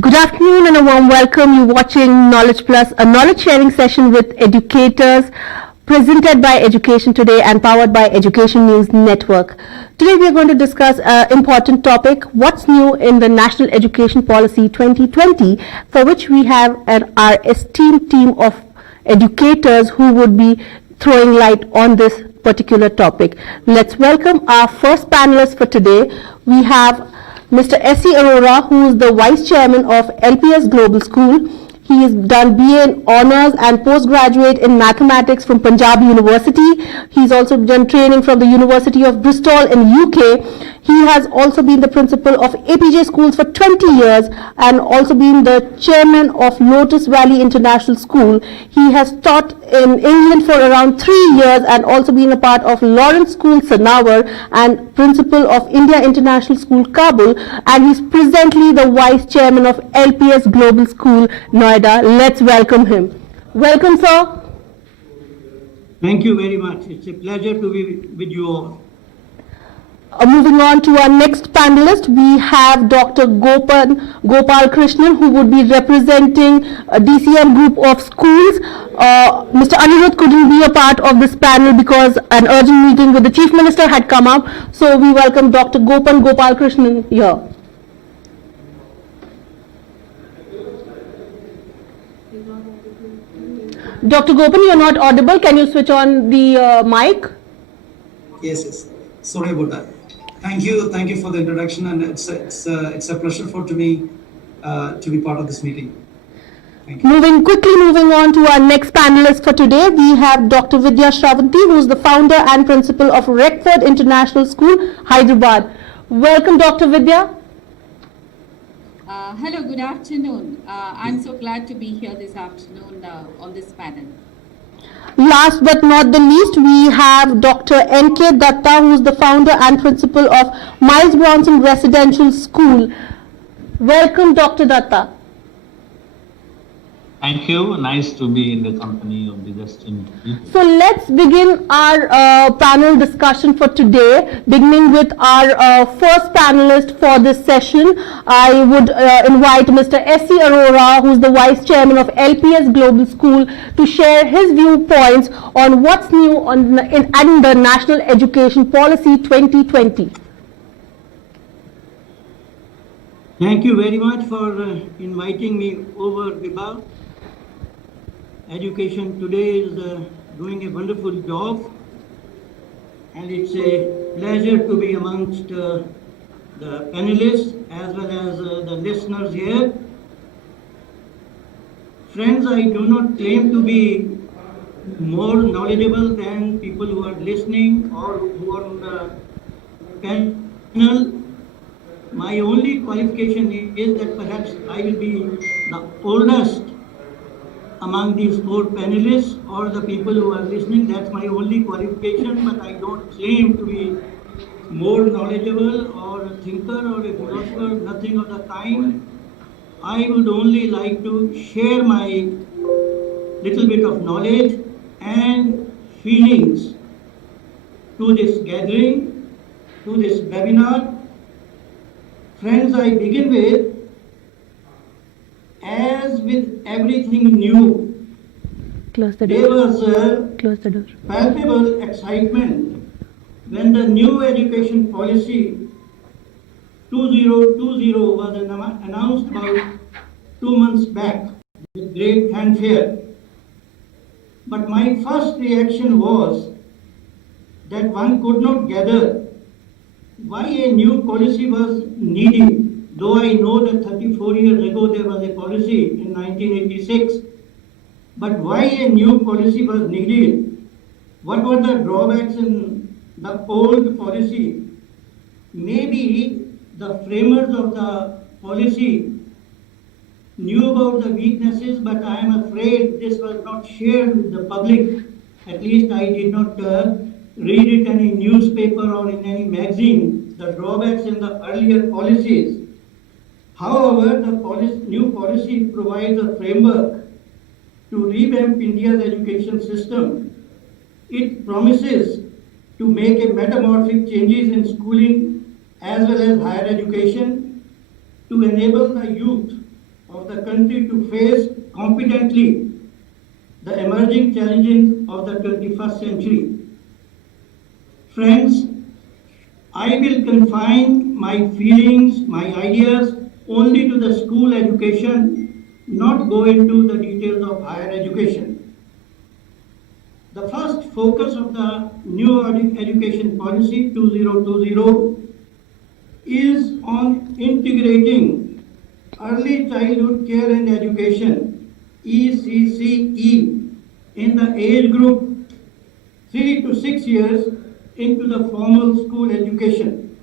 Good afternoon and a warm welcome. You're watching Knowledge Plus, a knowledge sharing session with educators presented by Education Today and powered by Education News Network. Today we are going to discuss an important topic, what's new in the National Education Policy 2020, for which we have our esteemed team of educators who would be throwing light on this particular topic. Let's welcome our first panelist for today. We have Mr. S.C. Arora, who is the Vice Chairman of LPS Global School. He has done BA in Honours and Postgraduate in Mathematics from Punjab University. He's also done training from the University of Bristol in UK. He has also been the principal of APJ schools for 20 years and also been the chairman of Lotus Valley International School. He has taught in England for around 3 years and also been a part of Lawrence School, Sanawar, and principal of India International School, Kabul. And he's presently the vice chairman of LPS Global School, Noida. Let's welcome him. Welcome, sir. Thank you very much. It's a pleasure to be with you all. Moving on to our next panelist, we have Dr. Gopal Krishnan, who would be representing a D.C.M group of schools. Mr. Anirudh couldn't be a part of this panel because an urgent meeting with the Chief Minister had come up. So we welcome Dr. Gopal Krishnan here. Dr. Gopan, you're not audible. Can you switch on the mic? Yes. Sorry about that. Thank you for the introduction, and it's a pleasure for me to be part of this meeting. Thank you. Moving on to our next panelist for today, we have Dr. Vidya Shravanthi, who is the founder and principal of Reqelford International School, Hyderabad. Welcome, Dr. Vidya. Hello, good afternoon. I'm so glad to be here this afternoon on this panel. Last but not the least, we have Dr. Mk Dutta, who is the founder and principal of Miles Bronson Residential School. Welcome, Dr. Dutta. Thank you. Nice to be in the company of the esteemed people. So let's begin our panel discussion for today, beginning with our first panelist for this session. I would invite Mr. S.C. Arora, who is the Vice Chairman of LPS Global School, to share his viewpoints on what's new in the National Education Policy 2020. Thank you very much for inviting me over, Vibha. Education Today is doing a wonderful job, and it's a pleasure to be amongst the panelists as well as the listeners here. Friends, I do not claim to be more knowledgeable than people who are listening or who are on the panel. My only qualification is that perhaps I will be the oldest among these four panelists or the people who are listening. That's my only qualification, but I don't claim to be more knowledgeable or a thinker or a philosopher, nothing of the kind. I would only like to share my little bit of knowledge and feelings to this gathering, to this webinar. Friends, I begin with, as with everything new, there was a palpable excitement when the new education policy 2020 was announced about 2 months back with great fanfare. But my first reaction was that one could not gather why a new policy was needed. Though I know that 34 years ago there was a policy in 1986, but why a new policy was needed? What were the drawbacks in the old policy? Maybe the framers of the policy knew about the weaknesses, but I am afraid this was not shared with the public. At least I did not read it in any newspaper or in any magazine, the drawbacks in the earlier policies. However, the new policy provides a framework to revamp India's education system. It promises to make a metamorphic changes in schooling as well as higher education to enable the youth of the country to face competently the emerging challenges of the 21st century. Friends, I will confine my feelings, my ideas only to the school education, not go into the details of higher education. The first focus of the new education policy 2020 is on integrating early childhood care and education ECCE in the age group 3 to 6 years into the formal school education.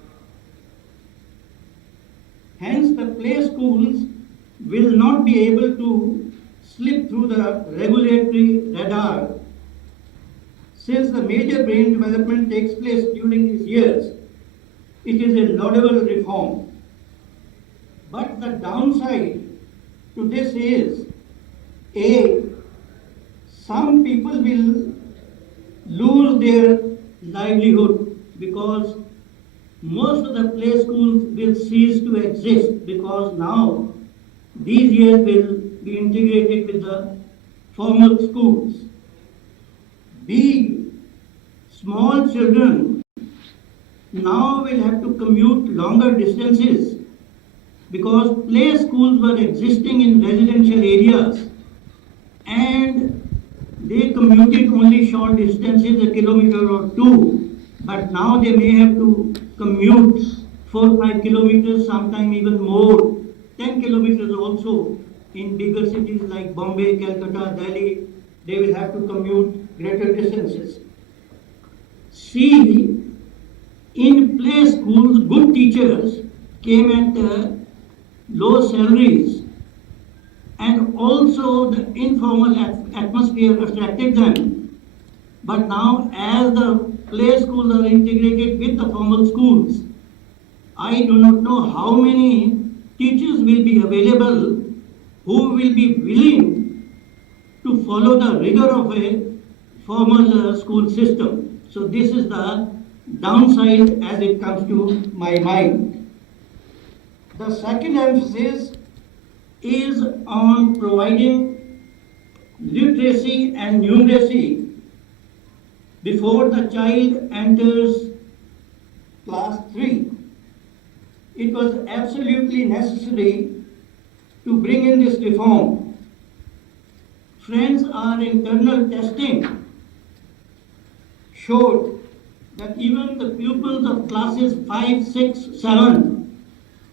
Hence, the play schools will not be able to slip through the regulatory radar. Since the major brain development takes place during these years, it is a laudable reform. But the downside to this is, A, some people will lose their livelihood because most of the play schools will cease to exist because now these years will be integrated with the formal schools. B, small children now will have to commute longer distances because play schools were existing in residential areas and they commuted only short distances, a kilometer or two, but now they may have to commute 4-5 kilometers, sometimes even more, 10 kilometers also in bigger cities like Bombay, Calcutta, Delhi, they will have to commute greater distances. C, in play schools, good teachers came at low salaries and also the informal atmosphere attracted them. But now as the play schools are integrated with the formal schools, I do not know how many teachers will be available who will be willing to follow the rigor of a formal school system. So this is the downside as it comes to my mind. The second emphasis is on providing literacy and numeracy before the child enters class 3. It was absolutely necessary to bring in this reform. Friends, our internal testing showed that even the pupils of classes 5, 6, 7,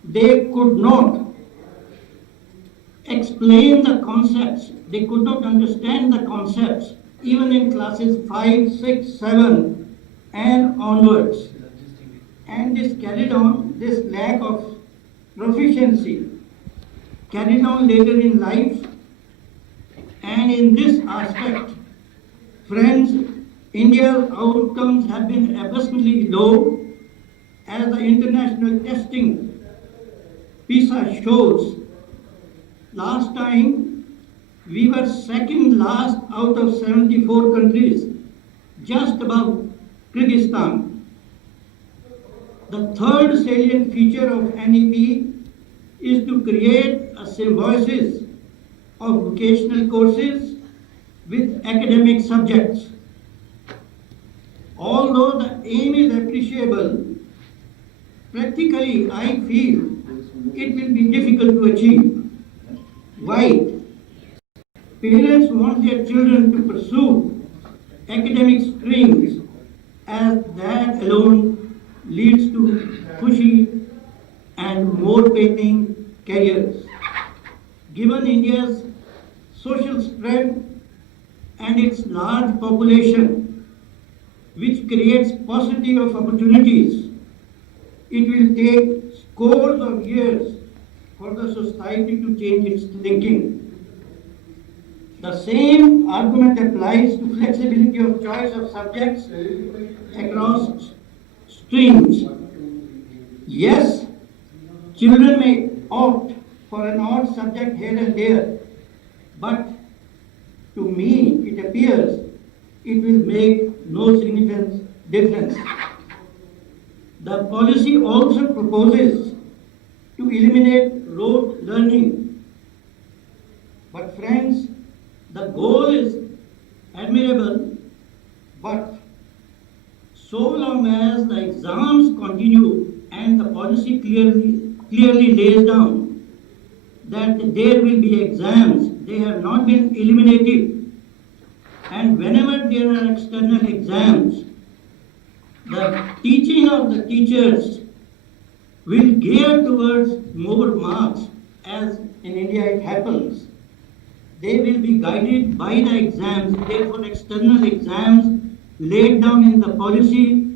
they could not explain the concepts, they could not understand the concepts, even in classes 5, 6, 7 and onwards. And this carried on, this lack of proficiency carried on later in life. And in this aspect, friends, India's outcomes have been abysmally low, as the international testing PISA shows. Last time, we were second last out of 74 countries, just above Kyrgyzstan. The third salient feature of NEP is to create a symbiosis of vocational courses with academic subjects. Although the aim is appreciable, practically I feel it will be difficult to achieve. Why? Parents want their children to pursue academic streams as that alone leads to cushy and more paying careers. Given India's social spread and its large population, which creates paucity of opportunities, it will take scores of years for the society to change its thinking. The same argument applies to flexibility of choice of subjects across streams. Yes, Children may opt for an odd subject here and there, but to me it appears it will make no significant difference. The policy also proposes to eliminate rote learning. But friends, the goal is admirable, but so long as the exams continue and the policy clearly lays down that there will be exams, they have not been eliminated. And whenever there are external exams, the teaching of the teachers will gear towards more marks, as in India it happens. They will be guided by the exams, therefore external exams laid down in the policy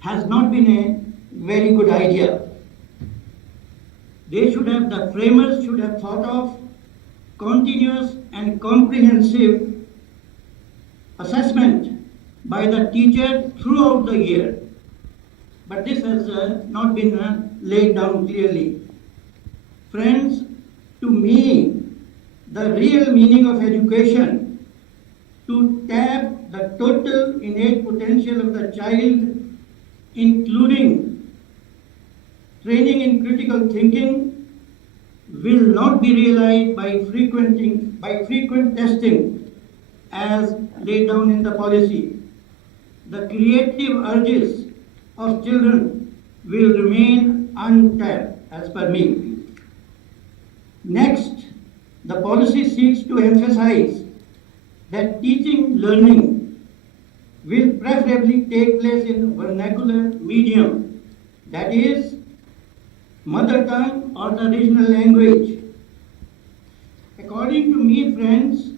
has not been a very good idea. The framers should have thought of continuous and comprehensive assessment by the teacher throughout the year. But this has not been laid down clearly. Friends, to me, the real meaning of education, to tap the total innate potential of the child, including training in critical thinking, will not be realized by frequent testing as laid down in the policy. The creative urges of children will remain untapped, as per me. Next, the policy seeks to emphasize that teaching learning will preferably take place in vernacular medium, that is, mother tongue or the regional language. According to me, friends,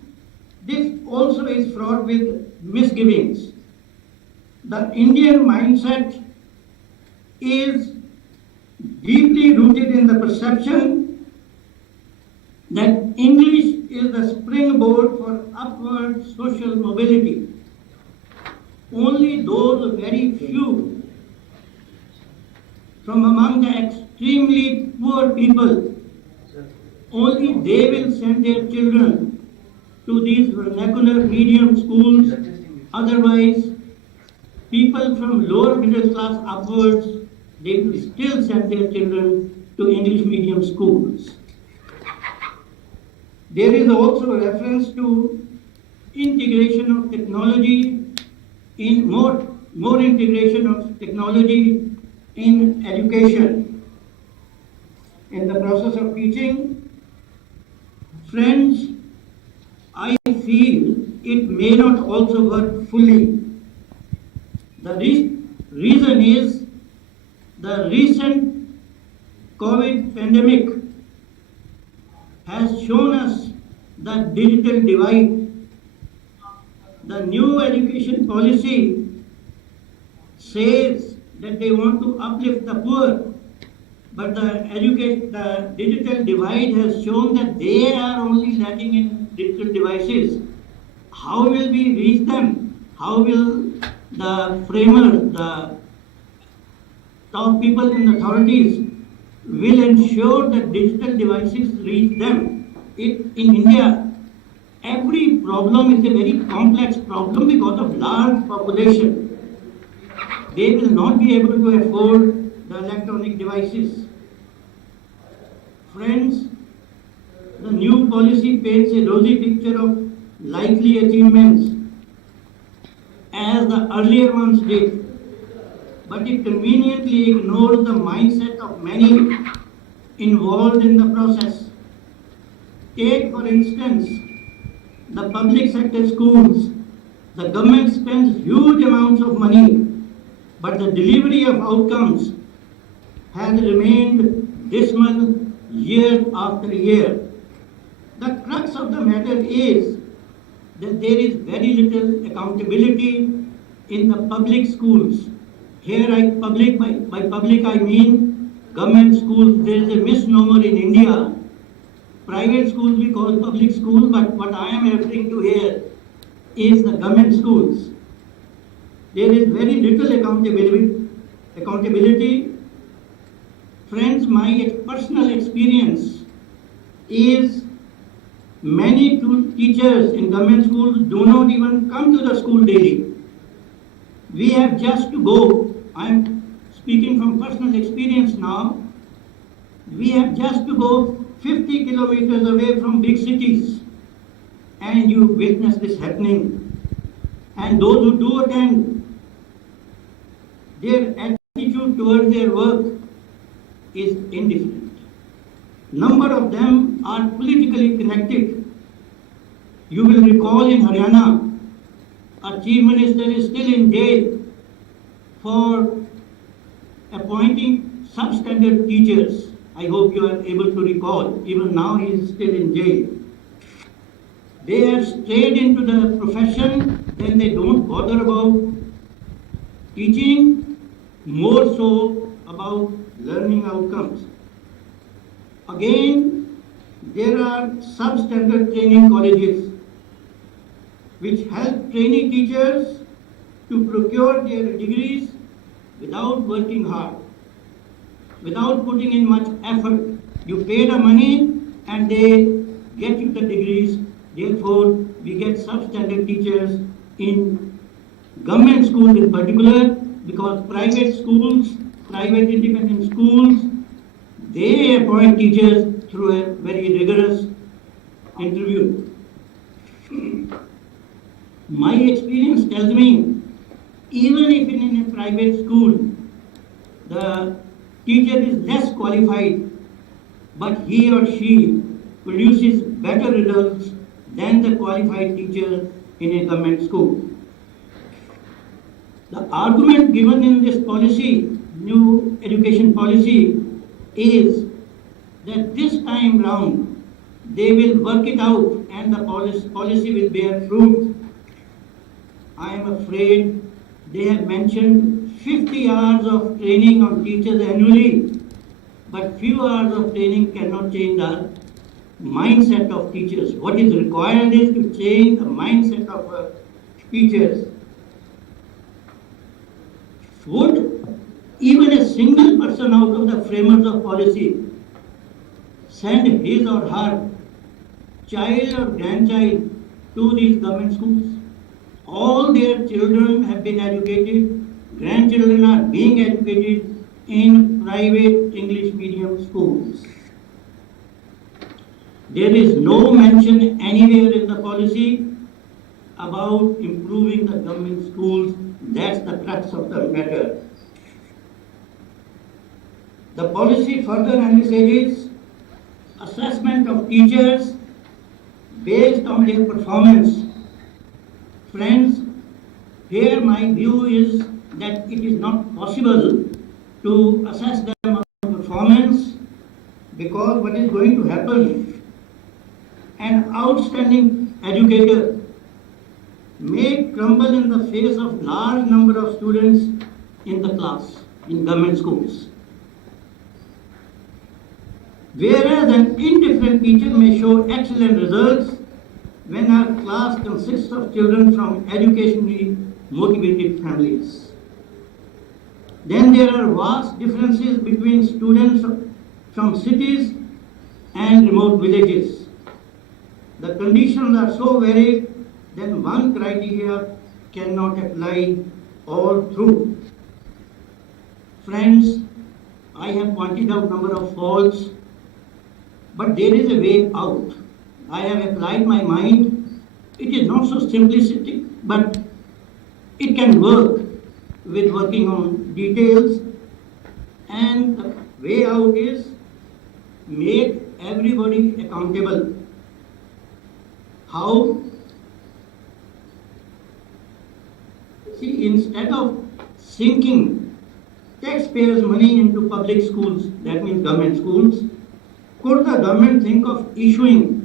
this also is fraught with misgivings. The Indian mindset is deeply rooted in the perception that English is the springboard for upward social mobility. Only those very few from among the extremely poor people, only they will send their children to these vernacular medium schools. Otherwise, people from lower middle class upwards, they will still send their children to English medium schools. There is also a reference to integration of technology in more integration of technology in education. In the process of teaching, friends, I feel it may not also work fully. The reason is the recent COVID pandemic has shown us the digital divide. The new education policy says that they want to uplift the poor, but the digital divide has shown that they are only lacking in digital devices. How will we reach them? How will the framers, the top people in authorities will ensure that digital devices reach them? In India, every problem is a very complex problem because of large population. They will not be able to afford the electronic devices. Friends, the new policy paints a rosy picture of likely achievements as the earlier ones did, but it conveniently ignores the mindset of many involved in the process. Take, for instance, the public sector schools. The government spends huge amounts of money, but the delivery of outcomes has remained dismal year after year. The crux of the matter is that there is very little accountability in the public schools. Here, by public I mean government schools. There is a misnomer in India. Private schools we call public schools, but what I am referring to here is the government schools. There is very little accountability. Friends, my personal experience is many teachers in government schools do not even come to the school daily. We have just to go, I'm speaking from personal experience now, we have just to go 50 kilometers away from big cities and you witness this happening. And those who do attend, their attitude towards their work is indifferent. Number of them are politically connected. You will recall in Haryana, our chief minister is still in jail for appointing substandard teachers. I hope you are able to recall. Even now he is still in jail. They have strayed into the profession, then they don't bother about teaching, more so about learning outcomes. Again, there are substandard training colleges which help trainee teachers to procure their degrees without working hard, without putting in much effort. You pay the money and they get you the degrees. Therefore, we get substandard teachers in government schools in particular, because private schools, private independent schools, they appoint teachers through a very rigorous interview. My experience tells me, even if in a private school, the teacher is less qualified, but he or she produces better results than the qualified teacher in a government school. The argument given in this policy, new education policy, is that this time round they will work it out and the policy will bear fruit. I am afraid they have mentioned 50 hours of training on teachers annually, but few hours of training cannot change the mindset of teachers. What is required is to change the mindset of teachers. Would even a single person out of the framers of policy send his or her child or grandchild to these government schools? All their children have been educated, grandchildren are being educated in private English medium schools. There is no mention anywhere in the policy about improving the government schools. That's the crux of the matter. The policy further envisages assessment of teachers based on their performance. Friends, here my view is that it is not possible to assess them on performance, because what is going to happen, an outstanding educator may crumble in the face of large number of students in the class in government schools, whereas an indifferent teacher may show excellent results when our class consists of children from educationally motivated families. Then there are vast differences between students from cities and remote villages. The conditions are so varied that one criteria cannot apply all through. Friends, I have pointed out number of faults, but there is a way out. I have applied my mind. It is not so simplistic, but it can work with working on details. And the way out is make everybody accountable. How? See, instead of sinking taxpayers' money into public schools, that means government schools, could the government think of issuing,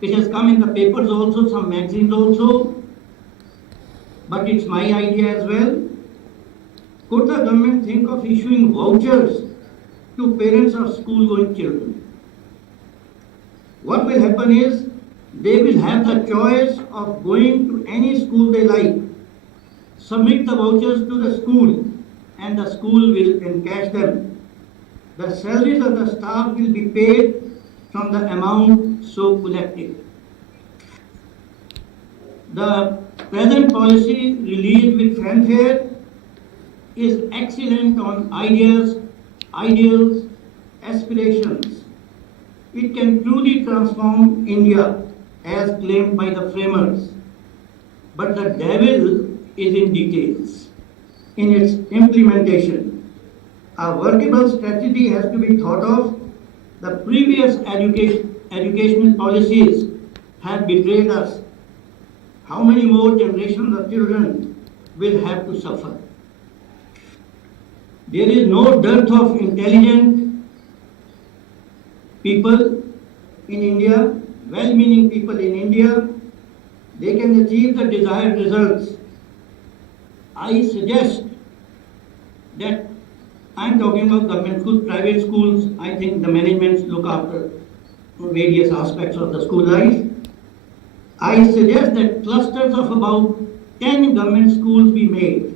it has come in the papers also, some magazines also, but it's my idea as well, could the government think of issuing vouchers to parents of school-going children? What will happen is, they will have the choice of going to any school they like, submit the vouchers to the school, and the school will encash them. the salaries of the staff will be paid from the amount so collected. The present policy released with fanfare is excellent on ideas, ideals, aspirations. It can truly transform India as claimed by the framers. But the devil is in details, in its implementation. A workable strategy has to be thought of. The previous educational policies have betrayed us. How many more generations of children will have to suffer? There is no dearth of intelligent people in India, well-meaning people in India. They can achieve the desired results. I suggest that I'm talking about government schools, private schools. I think the managements look after various aspects of the school life. I suggest that clusters of about 10 government schools be made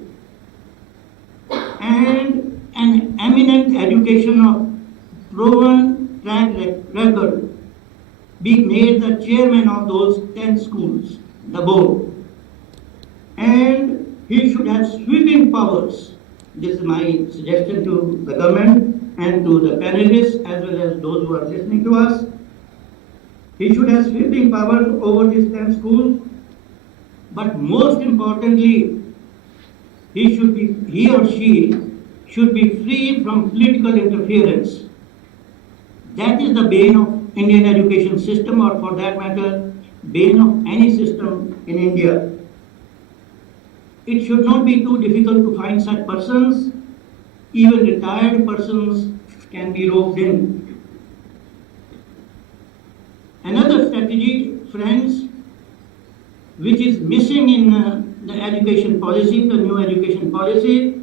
and an eminent education of proven track record be made the chairman of those 10 schools, the board. And he should have sweeping powers. This is my suggestion to the government and to the panelists as well as those who are listening to us. He should have sweeping power over these 10 schools, but most importantly, he or she should be free from political interference. That is the bane of Indian education system, or for that matter, bane of any system in India. It should not be too difficult to find such persons. Even retired persons can be roped in. Another strategy, friends, which is missing in the education policy, the new education policy,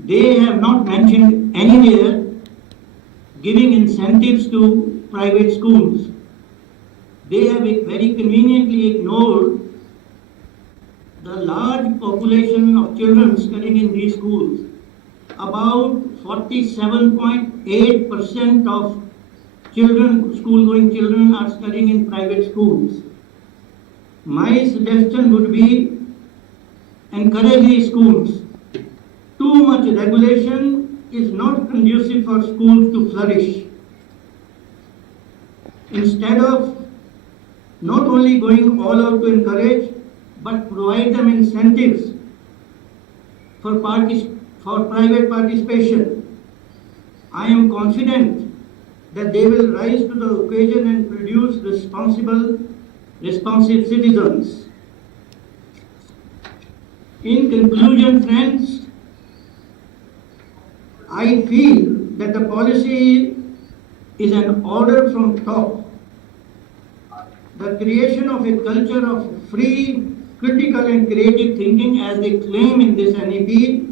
they have not mentioned anywhere giving incentives to private schools. They have very conveniently ignored the large population of children studying in these schools. About 47.8% of children, school-going children, are studying in private schools. My suggestion would be encourage these schools. Too much regulation is not conducive for schools to flourish. Instead of not only going all out to encourage, but provide them incentives for private participation, I am confident that they will rise to the occasion and produce responsive citizens. In conclusion, friends, I feel that the policy is an order from top. The creation of a culture of free, critical and creative thinking, as they claim in this NEP,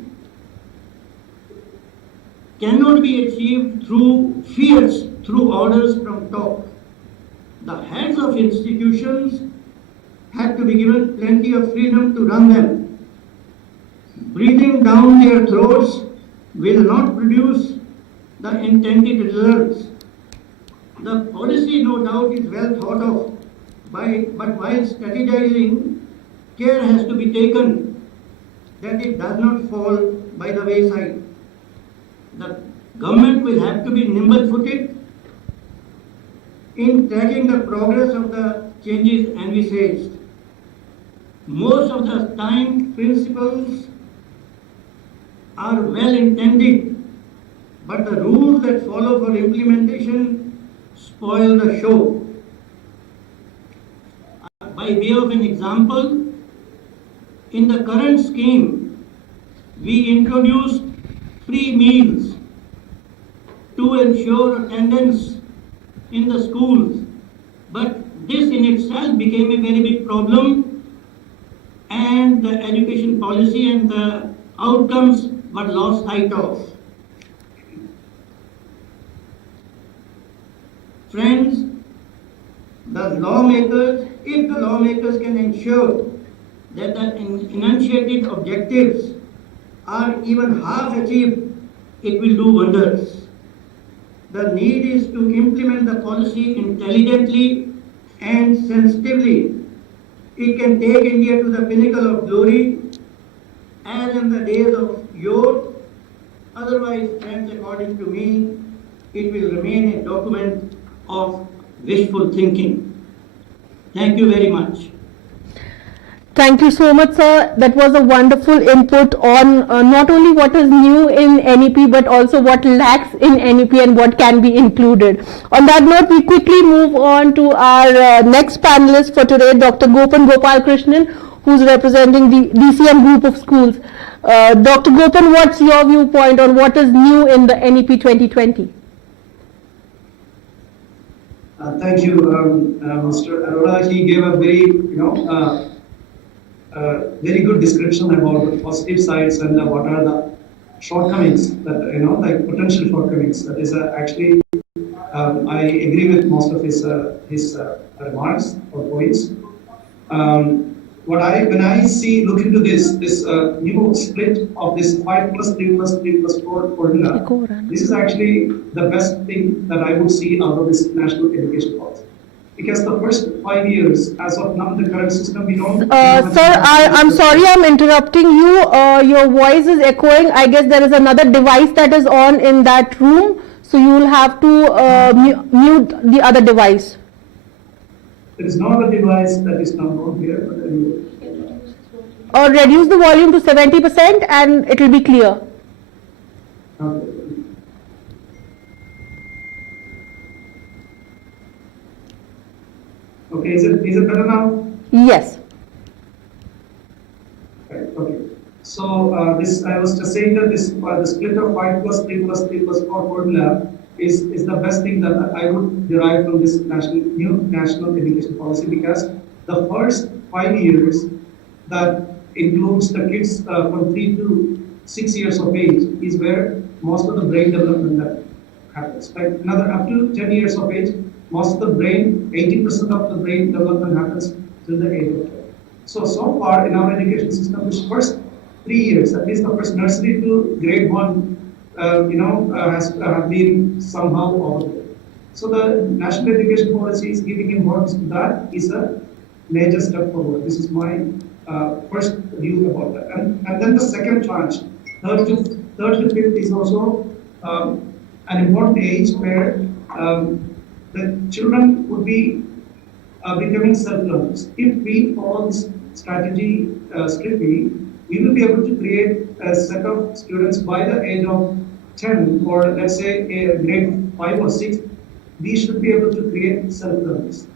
cannot be achieved through fears, through orders from top. The heads of institutions have to be given plenty of freedom to run them. Breathing down their throats will not produce the intended results. The policy, no doubt, is well thought of, but while strategizing, care has to be taken that it does not fall by the wayside. The government will have to be nimble-footed in tracking the progress of the changes envisaged. Most of the time, principles are well intended, but the rules that follow for implementation spoil the show. By way of an example, in the current scheme, we introduced free meals to ensure attendance in the schools, but this in itself became a very big problem, and the education policy and the outcomes were lost sight of. Friends, if the lawmakers can ensure that the enunciated objectives are even half achieved, it will do wonders. The need is to implement the policy intelligently and sensitively. It can take India to the pinnacle of glory as in the days of yore. Otherwise, friends, according to me, it will remain a document of wishful thinking. Thank you very much. Thank you so much, sir. That was a wonderful input on not only what is new in NEP, but also what lacks in NEP and what can be included. On that note, we quickly move on to our next panelist for today, Dr. Gopal Krishnan, who's representing the D.C.M group of schools. Dr. Gopan, what's your viewpoint on what is new in the NEP 2020? Thank you, Mr. Arora. He gave a very, very good description about the positive sides and what are the shortcomings that, like potential shortcomings. That is actually, I agree with most of his remarks or points. When I look into this new split of this 5 plus 3 plus 3 plus 4 formula, this is actually the best thing that I would see out of this national education policy. Because the first 5 years, as of now, the current system, we don't... Sir, I'm sorry I'm interrupting you. Your voice is echoing. I guess there is another device that is on in that room. So you will have to mute the other device. There is no other device that is not on here. But anyway. Or reduce the volume to 70% and it will be clear. Okay. Okay, is it better now? Yes. Okay. So this I was just saying that this the split of 5 plus 3 plus 3 plus 4 formula is the best thing that I would derive from this new national education policy, because the first 5 years that includes the kids from 3 to 6 years of age is where most of the brain development that happens. Like another up to 10 years of age, most of the brain, 80% of the brain development happens till the age of 12. So far in our education system, this first 3 years, at least the first nursery to grade 1, has been somehow overlooked. So the national education policy is giving importance to that is a major step forward. This is my first view about that. And then the second tranche, third to fifth, is also an important age where the children would be becoming self-learners. If we follow this strategy strictly, we will be able to create a set of students by the age of 10, or let's say grade 5 or 6, we should be able to create self-learners.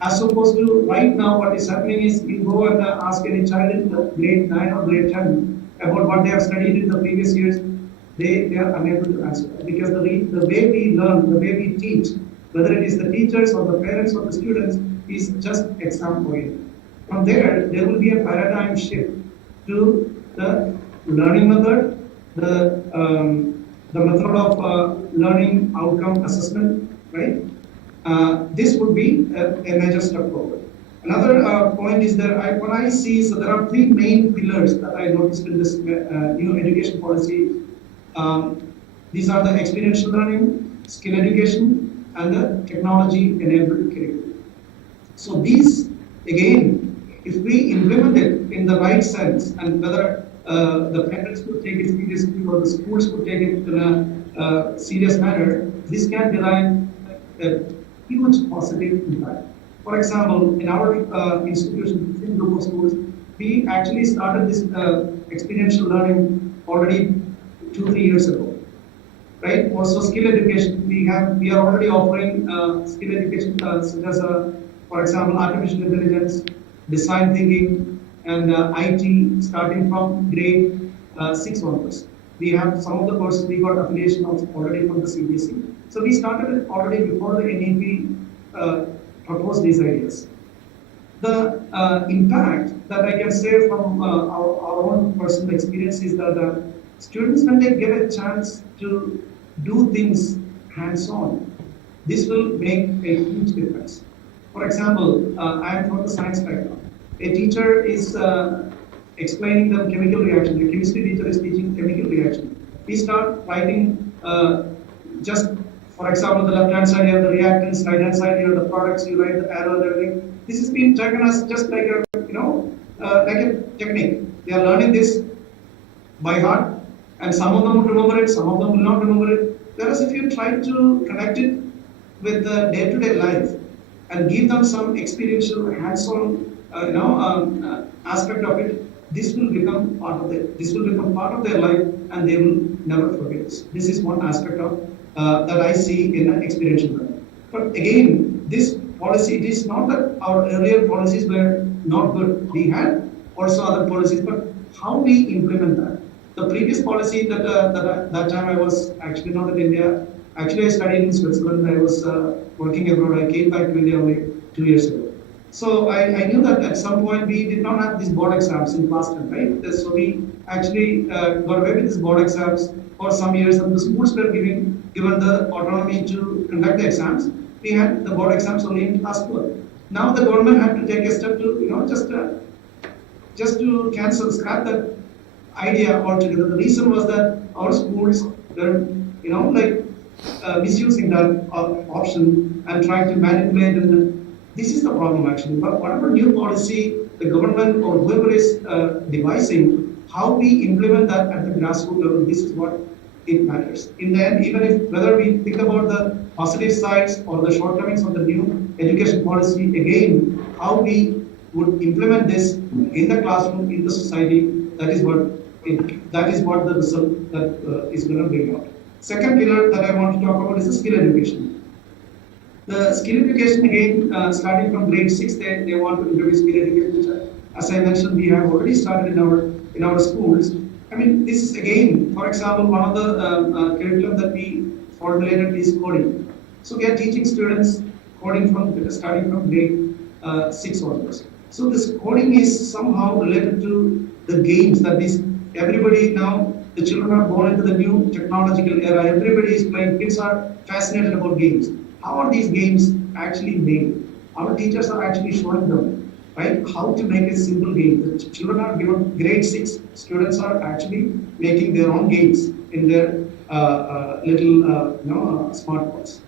As opposed to right now, what is happening is you go and ask any child in grade 9 or grade 10 about what they have studied in the previous years, they are unable to answer that, because the way we learn, the way we teach, whether it is the teachers or the parents or the students, is just exam oriented. From there will be a paradigm shift to the learning method, the method of learning outcome assessment, right? This would be a major step forward. Another point is that what I see, so there are 3 main pillars that I noticed in this new education policy. These are the experiential learning, skill education, and the technology-enabled curriculum. So these, again, if we implement it in the right sense, and whether the parents would take it seriously or the schools would take it in a serious manner, this can derive a huge positive impact. For example, in our institution, in group of schools, we actually started this experiential learning already 2-3 years ago. Right? Also, skill education. We are already offering skill education such as, for example, artificial intelligence, design thinking, and IT, starting from grade 6 onwards. We have some of the courses we got affiliation already from the CBSE. So we started it already before the NEP proposed these ideas. The impact that I can say from our own personal experience is that students, when they get a chance to do things hands-on, this will make a huge difference. For example, I am from the science background. A teacher is explaining the chemical reaction. The chemistry teacher is teaching chemical reaction. We start writing just For example, the left-hand side you have the reactants, right-hand side you have the products, you write the arrow and everything. This is being taken as just like a, like a technique. They are learning this by heart, and some of them will remember it, some of them will not remember it. Whereas if you try to connect it with the day-to-day life and give them some experiential, hands-on, aspect of it, this will become part of their life, and they will never forget this. This is one aspect of that I see in an experiential learning. But again, this policy, it is not that our earlier policies were not good. We had also other policies, but how we implement that. The previous policy that time I was actually not in India. Actually, I studied in Switzerland. I was working abroad. I came back to India only 2 years ago. So I knew that at some point we did not have these board exams in class 10, right? So we actually got away with these board exams for some years, and the schools were given the autonomy to conduct the exams. We had the board exams only in class 12. Now the government had to take a step to, just to scrap that idea altogether. The reason was that our schools were, misusing that option and trying to manipulate. And this is the problem actually. But whatever new policy the government or whoever is devising, how we implement that at the grassroots level, this is what it matters. In the end, even if whether we think about the positive sides or the shortcomings of the new education policy, again, how we would implement this in the classroom, in the society, that is what the result that is going to bring out. Second pillar that I want to talk about is the skill education. The skill education, again, starting from grade 6, they want to introduce skill education, which, as I mentioned, we have already started in our schools. I mean, this is again, for example, one of the curriculum that we formulated is coding. So we are teaching students coding starting from grade 6 onwards. So this coding is somehow related to the games that everybody now, the children are born into the new technological era. Everybody is playing. Kids are fascinated about games. How are these games actually made? Our teachers are actually showing them, right, how to make a simple game. The children are given grade 6. Students are actually making their own games in their little smartphones.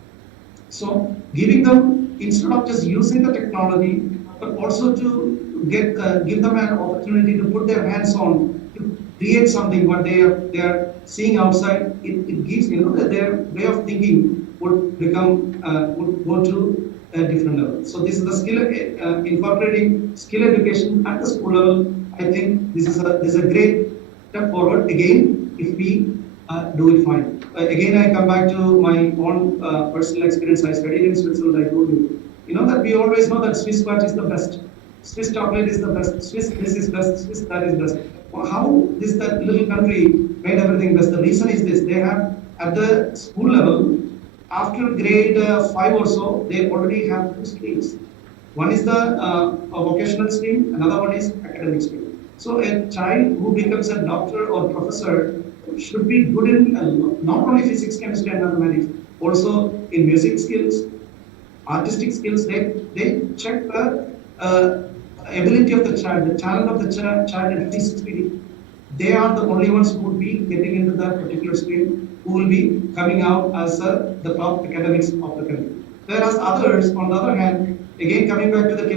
So giving them, instead of just using the technology, but also to give them an opportunity to put their hands on, to create something what they are seeing outside. It gives, that their way of thinking would go to a different level. So this is the skill, incorporating skill education at the school level. I think this is a great step forward. Again, if we do it fine. Again, I come back to my own personal experience. I studied in Switzerland. I told you. That we always know that Swiss watch is the best. Swiss chocolate is the best. Swiss this is best. Swiss that is best. Well, how that little country made everything best? The reason is this: they have at the school level, after grade 5 or so, they already have 2 streams. One is the vocational stream. Another one is academic stream. So a child who becomes a doctor or professor should be good in not only physics, chemistry, and mathematics, also in music skills, artistic skills. They check the ability of the child, the talent of the child at 360. They are the only ones who would be getting into that particular stream, who will be coming out as the top academics of the country. Whereas others, on the other hand, again coming back to the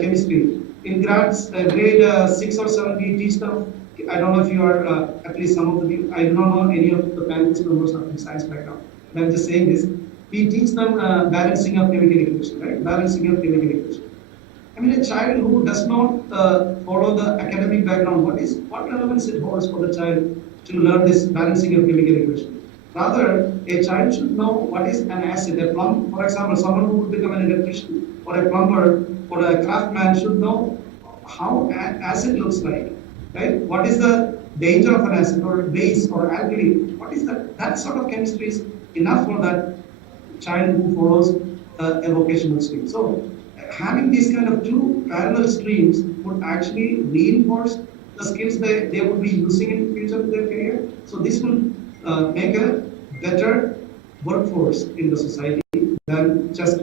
chemistry, in grade 6 or 7, we teach them. I don't know if you are, at least some of you, I do not know any of the panelists members of the science background, but I'm just saying this. We teach them balancing of chemical equation, right? Balancing of chemical equation. I mean, a child who does not follow the academic background, what relevance it holds for the child to learn this balancing of chemical equation? Rather, a child should know what is an acid. For example, someone who would become an electrician or a plumber or a craftsman should know how acid looks like, right? What is the danger of an acid or a base or alkali? What is that? That sort of chemistry is enough for that child who follows a vocational stream. So having these kind of 2 parallel streams would actually reinforce the skills they would be using in the future of their career. So this will make a better workforce in the society than just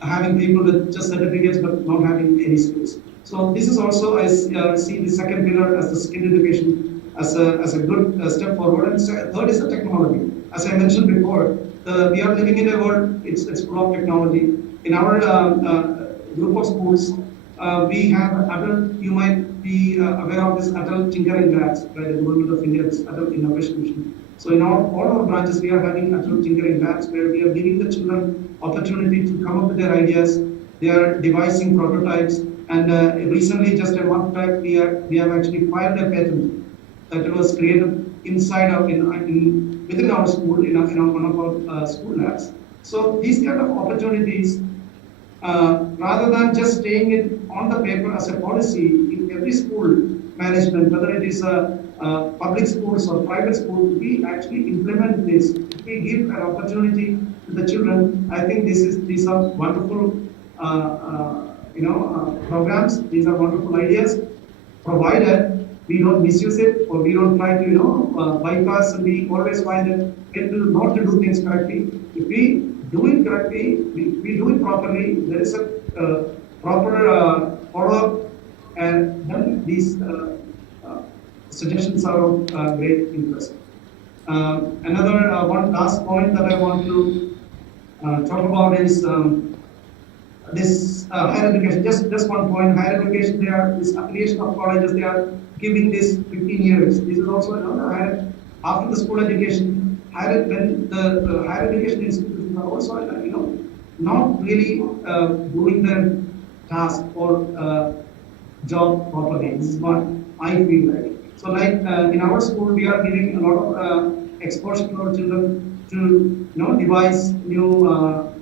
having people with just certificates but not having any skills. So this is also, I see the second pillar as the skill education as a good step forward. And third is the technology. As I mentioned before, we are living in a world, it's full of technology. In our group of schools, we have adult, you might be aware of this adult tinkering labs by the government of India, this adult innovation mission. So in all our branches, we are having adult tinkering labs where we are giving the children opportunity to come up with their ideas. They are devising prototypes, and recently, just a month back, we have actually filed a patent that was created inside of within our school in one of our school labs. So these kind of opportunities, rather than just staying it on the paper as a policy in every school management, whether it is public schools or private schools, we actually implement this. We give an opportunity to the children. I think these are wonderful programs. These are wonderful ideas, provided we don't misuse it or we don't try to bypass, and we always find it not to do things correctly. If we do it correctly, we do it properly, there is a proper follow-up, and then these suggestions are of great interest. Another one last point that I want to talk about is this higher education. Just one point. Higher education, they are this affiliation of colleges. They are giving this 15 years. This is also another higher after the school education. When the higher education institutions are also not really doing their task or job properly. This is what I feel like. So like in our school, we are giving a lot of exposure to our children to devise new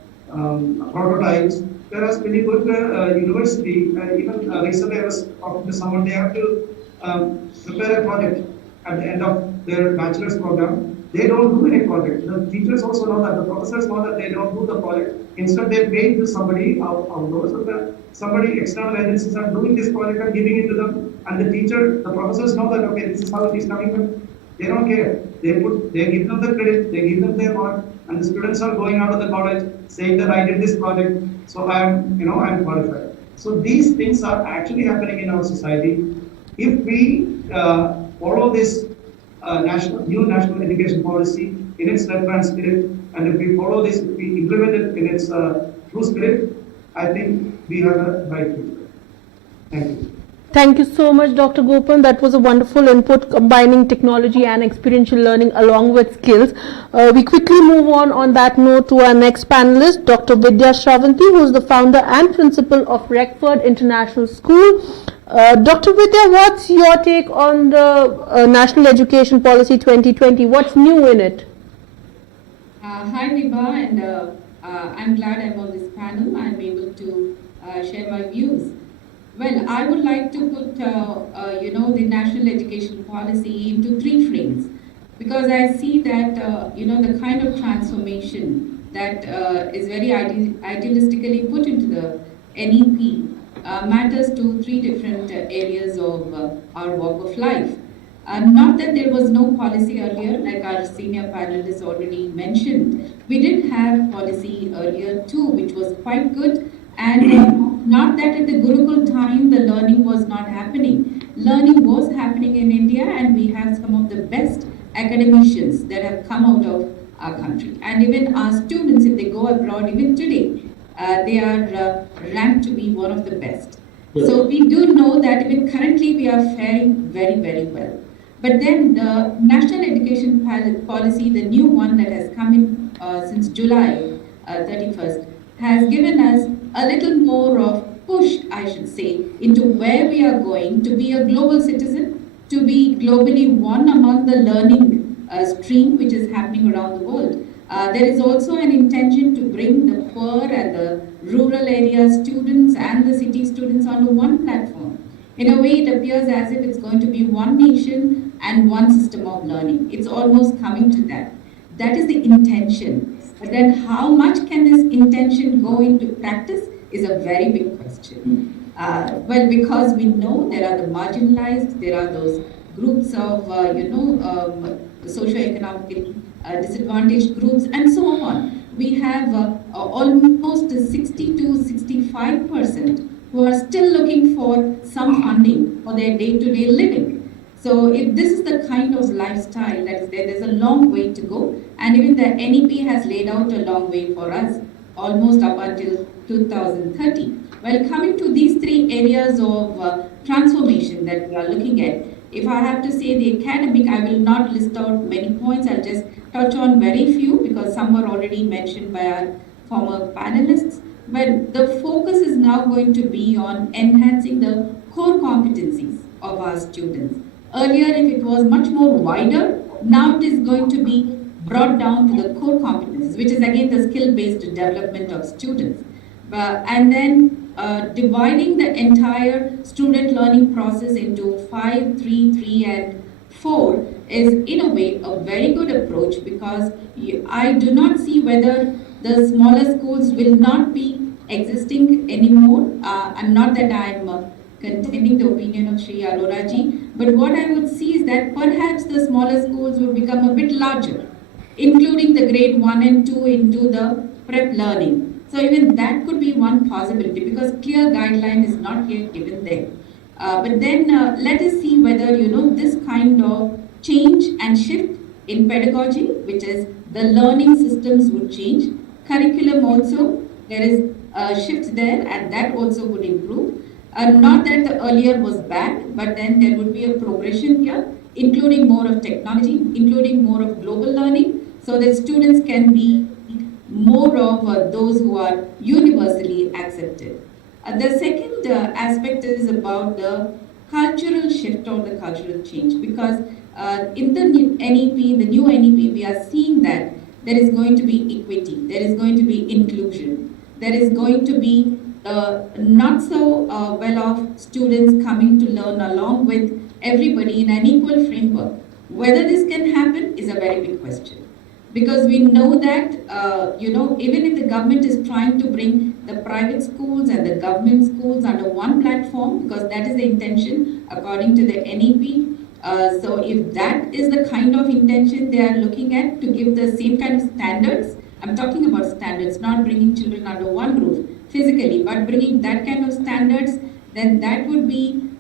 prototypes. Whereas when you go to university, even recently I was talking to someone, they have to prepare a project at the end of their bachelor's program. They don't do any project. The teachers also know that, the professors know that they don't do the project. Instead, they pay to somebody outdoors, so somebody external agencies are doing this project and giving it to them. And the teacher, the professors know that, okay, this is how it is coming, but they don't care. They give them the credit, they give them their mark, and the students are going out of the college saying that I did this project, so I am qualified. So these things are actually happening in our society. If we follow this new national education policy in its letter and spirit, and if we follow this, if we implement it in its true spirit, I think we have a bright future. Thank you. Thank you so much, Dr. Gopan. That was a wonderful input combining technology and experiential learning along with skills. We quickly move on that note to our next panelist, Dr. Vidya Shravanthi, who is the founder and principal of Reqelford International School. Dr. Vidya, what's your take on the National Education Policy 2020? What's new in it? Hi, Vibha, and I'm glad I'm on this panel. I'm able to share my views. Well, I would like to put, the national education policy into three frames, because I see that, the kind of transformation that is very idealistically put into the NEP matters to three different areas of our walk of life. Not that there was no policy earlier, like our senior panelist already mentioned. We did have policy earlier too, which was quite good. And not that at the Gurukul time the learning was not happening. Learning was happening in India, and we have some of the best academicians that have come out of our country. And even our students, if they go abroad, even today, they are ranked to be one of the best. So we do know that even currently we are faring very, very well. But then the National Education Policy, the new one that has come in since July 31st, has given us a little more of push, I should say, into where we are going to be a global citizen, to be globally one among the learning stream which is happening around the world. There is also an intention to bring the poor and the rural area students and the city students onto one platform. In a way, it appears as if it's going to be one nation and one system of learning. It's almost coming to that. That is the intention. But then how much can this intention go into practice is a very big question. Well, because we know there are the marginalized, there are those groups of, socioeconomically disadvantaged groups, and so on. We have almost 60 to 65% who are still looking for some funding for their day-to-day living. So if this is the kind of lifestyle that is there, there's a long way to go. And even the NEP has laid out a long way for us, almost up until 2030. Well, coming to these three areas of transformation that we are looking at, if I have to say the academic, I will not list out many points. I'll just touch on very few because some were already mentioned by our former panelists. But the focus is now going to be on enhancing the core competencies of our students. Earlier, if it was much more wider, now it is going to be brought down to the core competencies, which is again the skill-based development of students. And then dividing the entire student learning process into 5, 3, 3, and 4 is in a way a very good approach because I do not see whether the smaller schools will not be existing anymore. And not that I am contending the opinion of Shri Arora ji, but what I would see is that perhaps the smaller schools would become a bit larger, including the grade 1 and 2 into the prep learning. So even that could be one possibility because clear guideline is not yet given there. But then let us see whether this kind of change and shift in pedagogy, which is the learning systems would change. Curriculum also, there is a shift there and that also would improve. Not that the earlier was bad, but then there would be a progression here, including more of technology, including more of global learning, so that students can be more of those who are universally accepted. The second aspect is about the cultural shift or the cultural change, because in the new NEP, we are seeing that there is going to be equity, there is going to be inclusion, there is going to be not so well-off students coming to learn along with everybody in an equal framework. Whether this can happen is a very big question. Because we know that, even if the government is trying to bring the private schools and the government schools under one platform, because that is the intention according to the NEP. So if that is the kind of intention they are looking at to give the same kind of standards, I'm talking about standards, not bringing children under one roof physically, but bringing that kind of standards, then that would be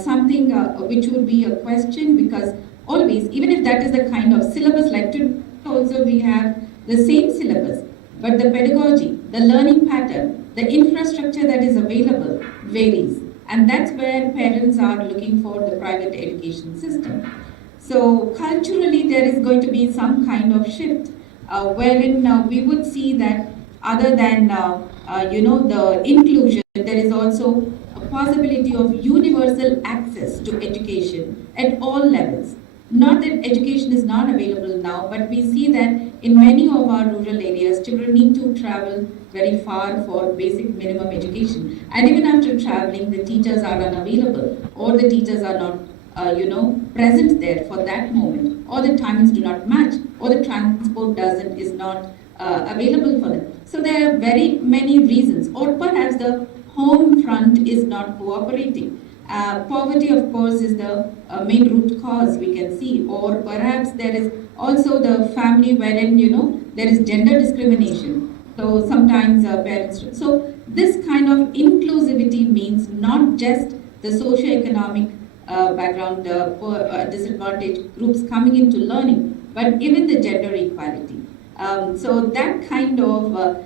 something which would be a question, because always, even if that is the kind of syllabus, like today also we have the same syllabus, but the pedagogy, the learning pattern, the infrastructure that is available varies. And that's where parents are looking for the private education system. So culturally, there is going to be some kind of shift wherein we would see that other than the inclusion, there is also a possibility of universal access to education at all levels. Not that education is not available now, but we see that in many of our rural areas, children need to travel very far for basic minimum education. And even after traveling, the teachers are unavailable, or the teachers are not present there for that moment, or the timings do not match, or the transport is not available for them. So there are very many reasons, or perhaps the home front is not cooperating. Poverty, of course, is the main root cause we can see, or perhaps there is also the family wherein there is gender discrimination. So sometimes parents. So this kind of inclusivity means not just the socio-economic background disadvantaged groups coming into learning, but even the gender equality. So that kind of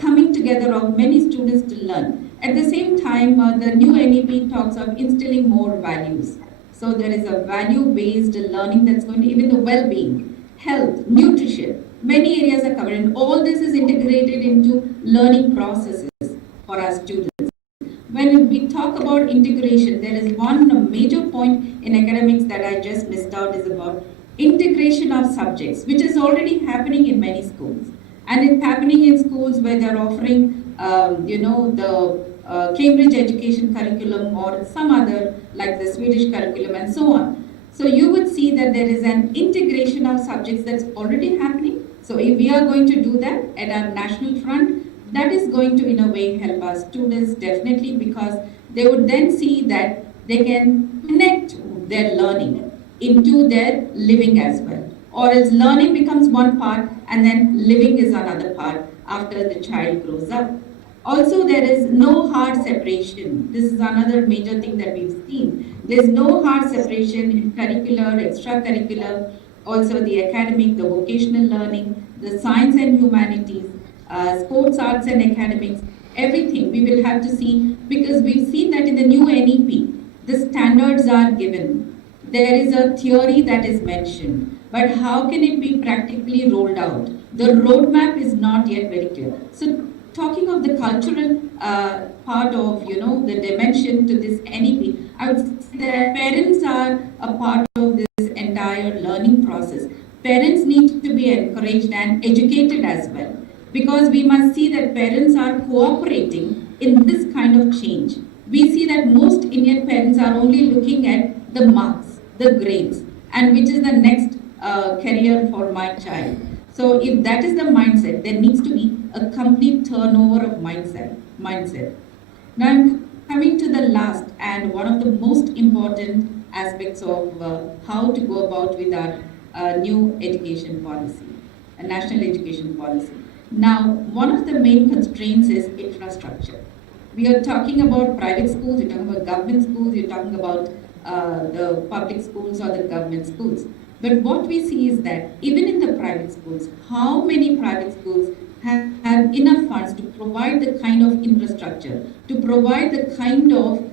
coming together of many students to learn. At the same time, the new NEP talks of instilling more values. So there is a value-based learning that's going to, even the well-being, health, nutrition, many areas are covered, and all this is integrated into learning processes for our students. When we talk about integration, there is one major point in academics that I just missed out, is about integration of subjects, which is already happening in many schools. And it's happening in schools where they're offering, the Cambridge education curriculum or some other, like the Swedish curriculum and so on. So you would see that there is an integration of subjects that's already happening. So if we are going to do that at our national front, that is going to in a way help our students definitely, because they would then see that they can connect their learning into their living as well. Or else learning becomes one part and then living is another part after the child grows up. Also, there is no hard separation. This is another major thing that we've seen. There's no hard separation in curricular, extracurricular, also the academic, the vocational learning, the science and humanities, sports, arts and academics, everything we will have to see, because we've seen that in the new NEP, the standards are given. There is a theory that is mentioned, but how can it be practically rolled out? The roadmap is not yet very clear. So talking of the cultural part of, the dimension to this NEP, I would say that parents are a part of this entire learning process. Parents need to be encouraged and educated as well, because we must see that parents are cooperating in this kind of change. We see that most Indian parents are only looking at the marks, the grades, and which is the next career for my child. So if that is the mindset, there needs to be a complete turnover of mindset. Now I'm coming to the last and one of the most important aspects of how to go about with our new education policy, a national education policy. Now, one of the main constraints is infrastructure. We are talking about private schools, we're talking about government schools, we're talking about the public schools or the government schools. But what we see is that even in the private schools, how many private schools have enough funds to provide the kind of infrastructure, to provide the kind of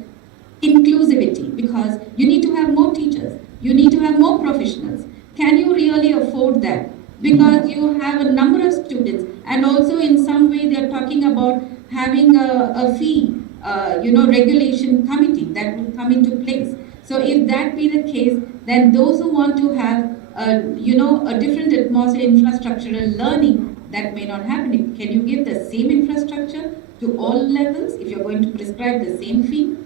inclusivity, because you need to have more teachers, you need to have more professionals. Can you really afford that? Because you have a number of students, and also in some way they are talking about having a fee, regulation committee that will come into place. So if that be the case, then those who want to have, a different atmosphere, infrastructural learning, that may not happen. Can you give the same infrastructure to all levels if you're going to prescribe the same fee?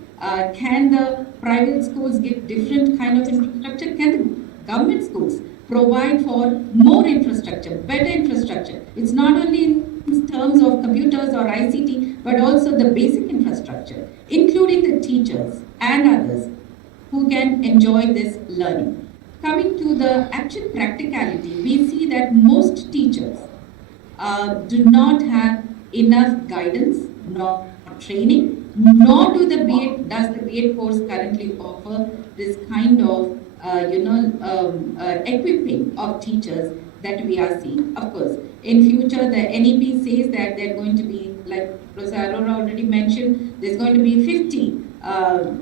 Can the private schools give different kind of infrastructure? Can the government schools provide for more infrastructure, better infrastructure? It's not only in terms of computers or ICT, but also the basic infrastructure, including the teachers and others who can enjoy this learning. Coming to the actual practicality, we see that most teachers do not have enough guidance, nor training, nor does the B.Ed course currently offer this kind of equipping of teachers that we are seeing. Of course, in future, the NEP says that they're going to be, like Professor Arora already mentioned, there's going to be 50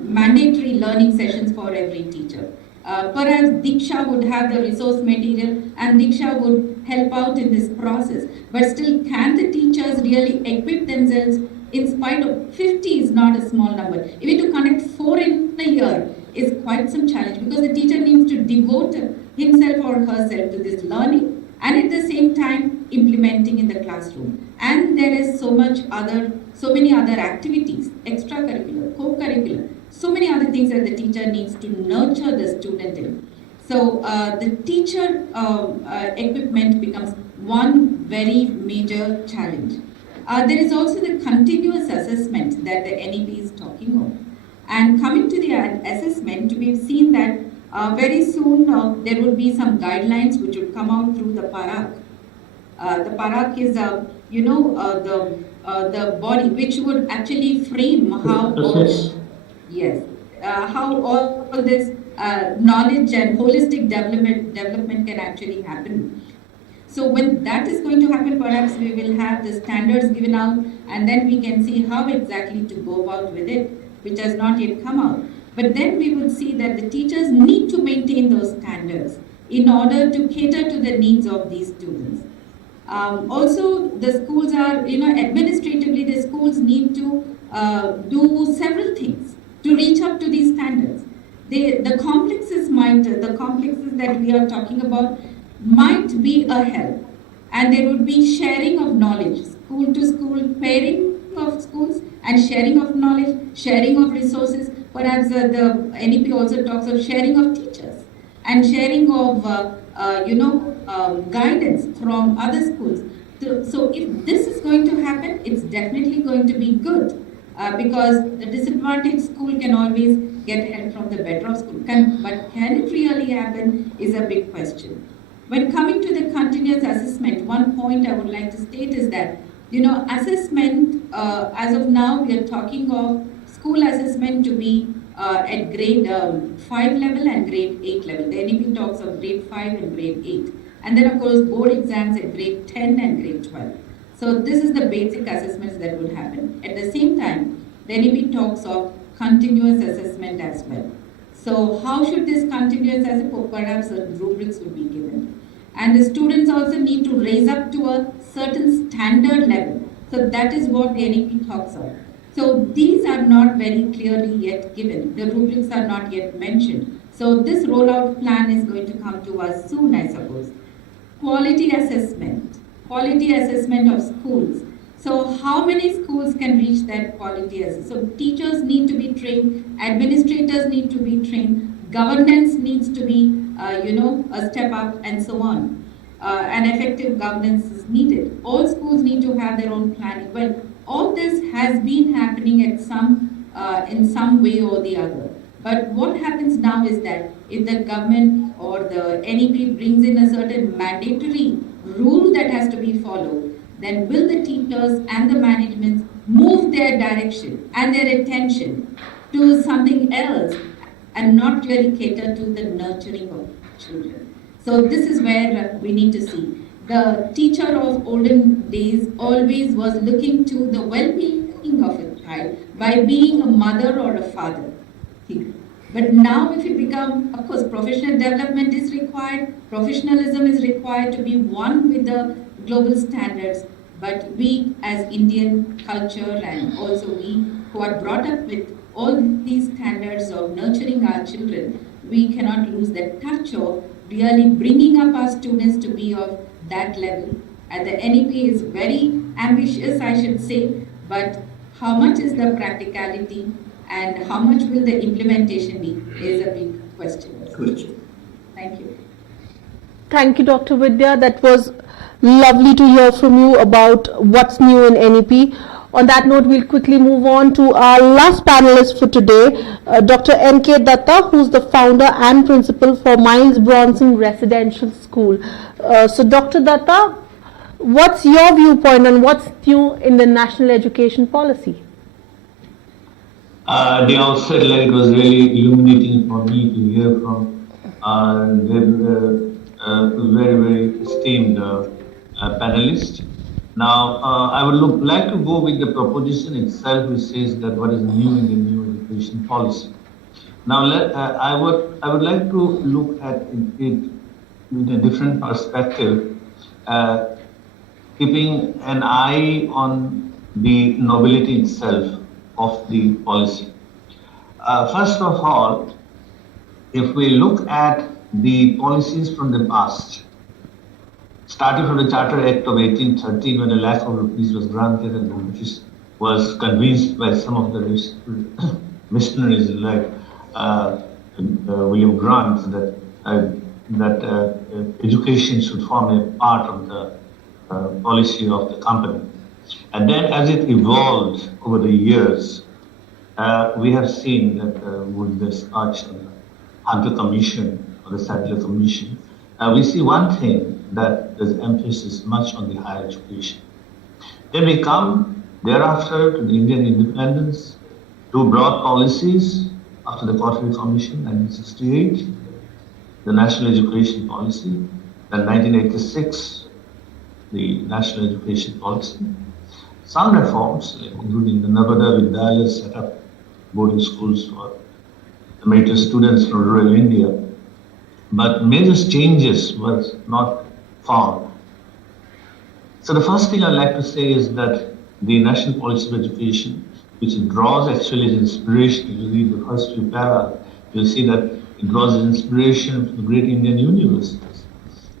mandatory learning sessions for every teacher. Perhaps Diksha would have the resource material and Diksha would help out in this process. But still, can the teachers really equip themselves in spite of 50 is not a small number. Even to connect 4 in a year is quite some challenge, because the teacher needs to devote himself or herself to this learning and at the same time implementing in the classroom. And there is so many other activities, extracurricular, co-curricular, so many other things that the teacher needs to nurture the student in. So the teacher equipment becomes one very major challenge. There is also the continuous assessment that the NEP is talking of. And coming to the assessment, we've seen that very soon there will be some guidelines which will come out through the PARAK. The PARAK is, the body which would actually frame how how all this knowledge and holistic development can actually happen. So when that is going to happen, perhaps we will have the standards given out, and then we can see how exactly to go about with it, which has not yet come out. But then we will see that the teachers need to maintain those standards in order to cater to the needs of these students. Also, the schools are, administratively, the schools need to do several things to reach up to these standards. The complexes that we are talking about might be a help, and there would be sharing of knowledge, school to school, pairing of schools and sharing of knowledge, sharing of resources. Perhaps the NEP also talks of sharing of teachers and sharing of guidance from other schools. So if this is going to happen, it's definitely going to be good, because the disadvantaged school can always get help from the better of school. But can it really happen is a big question. When coming to the continuous assessment, one point I would like to state is that Assessment, as of now, we are talking of school assessment to be at grade 5 level and grade 8 level. The NEP talks of grade 5 and grade 8. And then, of course, board exams at grade 10 and grade 12. So, this is the basic assessments that would happen. At the same time, the NEP talks of continuous assessment as well. So, how should this continuous assessment, perhaps rubrics would be given. And the students also need to raise up to a certain standard level. So that is what the NEP talks of. So these are not very clearly yet given. The rubrics are not yet mentioned. So this rollout plan is going to come to us soon, I suppose. Quality assessment of schools. So how many schools can reach that quality assessment? So teachers need to be trained, administrators need to be trained, governance needs to be a step up and so on. And effective governance is needed. All schools need to have their own planning. Well, all this has been happening at in some way or the other. But what happens now is that if the government or the NEP brings in a certain mandatory rule that has to be followed, then will the teachers and the management move their direction and their attention to something else and not really cater to the nurturing of children? So this is where we need to see. The teacher of olden days always was looking to the well-being of a child by being a mother or a father. But now if you become, of course, professional development is required, professionalism is required to be one with the global standards, but we as Indian culture and also we who are brought up with all these standards of nurturing our children, we cannot lose that touch of really bringing up our students to be of that level. And the NEP is very ambitious, I should say, but how much is the practicality and how much will the implementation be is a big question. Thank you. Thank you, Dr. Vidya. That was lovely to hear from you about what's new in NEP. On that note, we'll quickly move on to our last panelist for today, Dr. Mk Dutta, who's the founder and principal for Miles Bronson Residential School. So, Dr. Dutta, what's your viewpoint on what's new in the national education policy? The outset, it was really illuminating for me to hear from very, very esteemed panelists. Now, I would like to go with the proposition itself, which says that what is new in the new education policy. Now, I would like to look at it with a different perspective, keeping an eye on the nobility itself of the policy. First of all, if we look at the policies from the past, starting from the Charter Act of 1813, when a lakh of rupees was granted and the British was convinced by some of the missionaries like William Grant that education should form a part of the policy of the company. And then as it evolved over the years, we have seen that with the start of the Hunter Commission or the Sadler Commission, we see one thing, that there's emphasis much on the higher education. Then we come thereafter to the Indian independence, two broad policies after the Quarterly Commission, 1968, the National Education Policy, then 1986, the National Education Policy. Some reforms, including the Noida Vidyalaya set up boarding schools for the meritorious students from rural India, but major changes were not found. So the first thing I'd like to say is that the National Policy of Education, which draws actually its inspiration, if you read the first few paragraphs, you'll see that it draws its inspiration from the great Indian universities,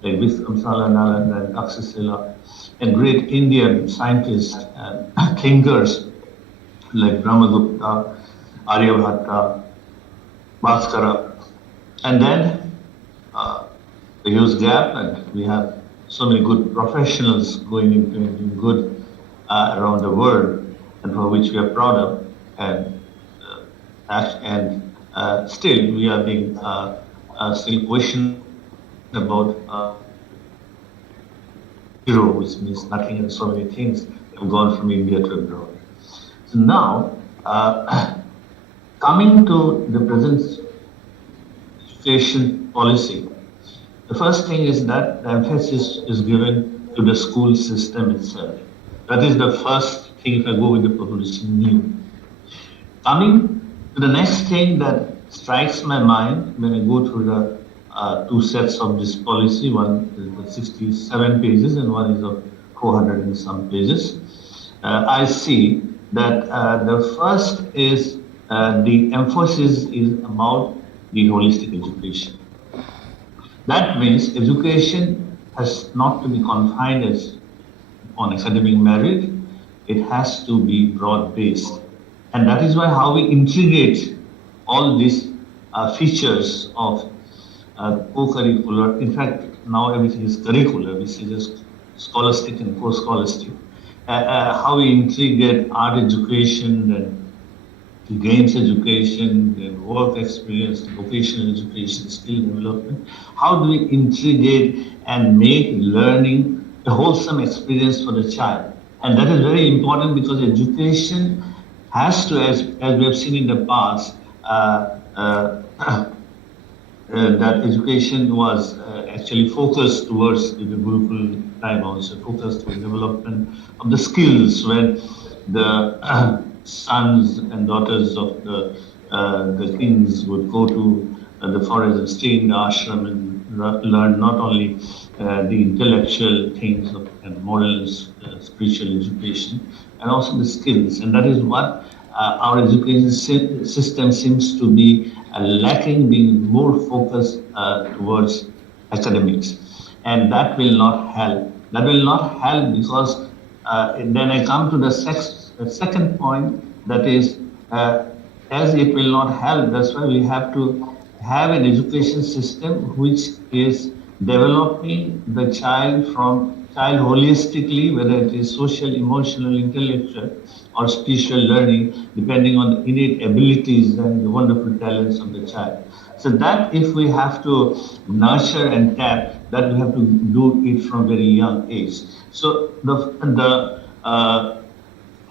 like Vikramsala, Nalanda, and Taxila, and great Indian scientists and thinkers like Gupta, Aryabhatta, Bhaskara. And then the huge gap, and we have so many good professionals going into good around the world, and for which we are proud of, and still we are being still questioned about zero, which means nothing and so many things. have gone from India to abroad. So now, coming to the present education policy, the first thing is that the emphasis is given to the school system itself. That is the first thing if I go with the proposition new. Coming to the next thing that strikes my mind when I go through the two sets of this policy, one is the 67 pages and one is of 400 and some pages, I see that the first is the emphasis is about the holistic education. That means education has not to be confined as on academic merit, it has to be broad-based. And that is why how we integrate all these features of co-curricular, in fact, now everything is curricular, which is just scholastic and post-scholastic. How we integrate art education, then games education, then work experience, vocational education, skill development. How do we integrate and make learning a wholesome experience for the child? And that is very important because education has to, as we have seen in the past, that education was actually focused towards the Gurukul time also, focused on development of the skills when the sons and daughters of the kings would go to the forest and stay in the ashram and learn not only the intellectual things and moral and spiritual education, and also the skills. And that is what our education system seems to be lacking, being more focused towards academics. And that will not help. That will not help because then I come to the second point, that is, as it will not help, that's why we have to have an education system which is developing the child holistically, whether it is social, emotional, intellectual, or spiritual learning, depending on the innate abilities and the wonderful talents of the child. So that if we have to nurture and tap, that we have to do it from very young age. So the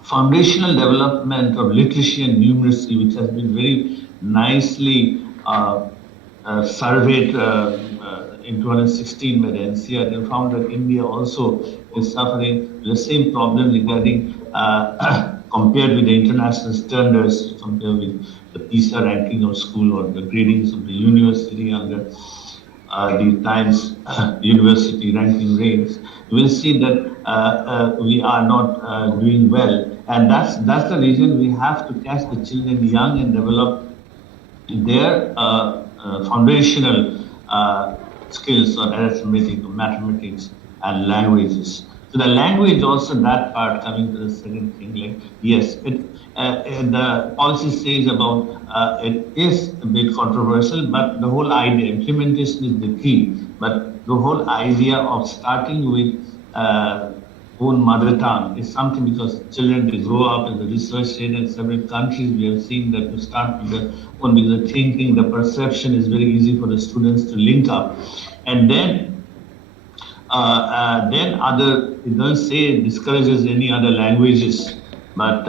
foundational development of literacy and numeracy, which has been very nicely surveyed in 2016 by the NCR, and found that India also is suffering the same problem regarding compared with the international standards, compared with the PISA ranking of school or the gradings of the university under the Times University ranking rates, you will see that we are not doing well. And that's the reason we have to catch the children young and develop their foundational skills on arithmetic, or mathematics, and languages. So the language also, that part coming to the second thing, like yes, the policy says about it is a bit controversial, but the whole idea, implementation is the key. But the whole idea of starting with own mother tongue is something, because children, they grow up in the research state in several countries. We have seen that to start with the own, because the thinking, the perception is very easy for the students to link up, and then other, it doesn't say it discourages any other languages, but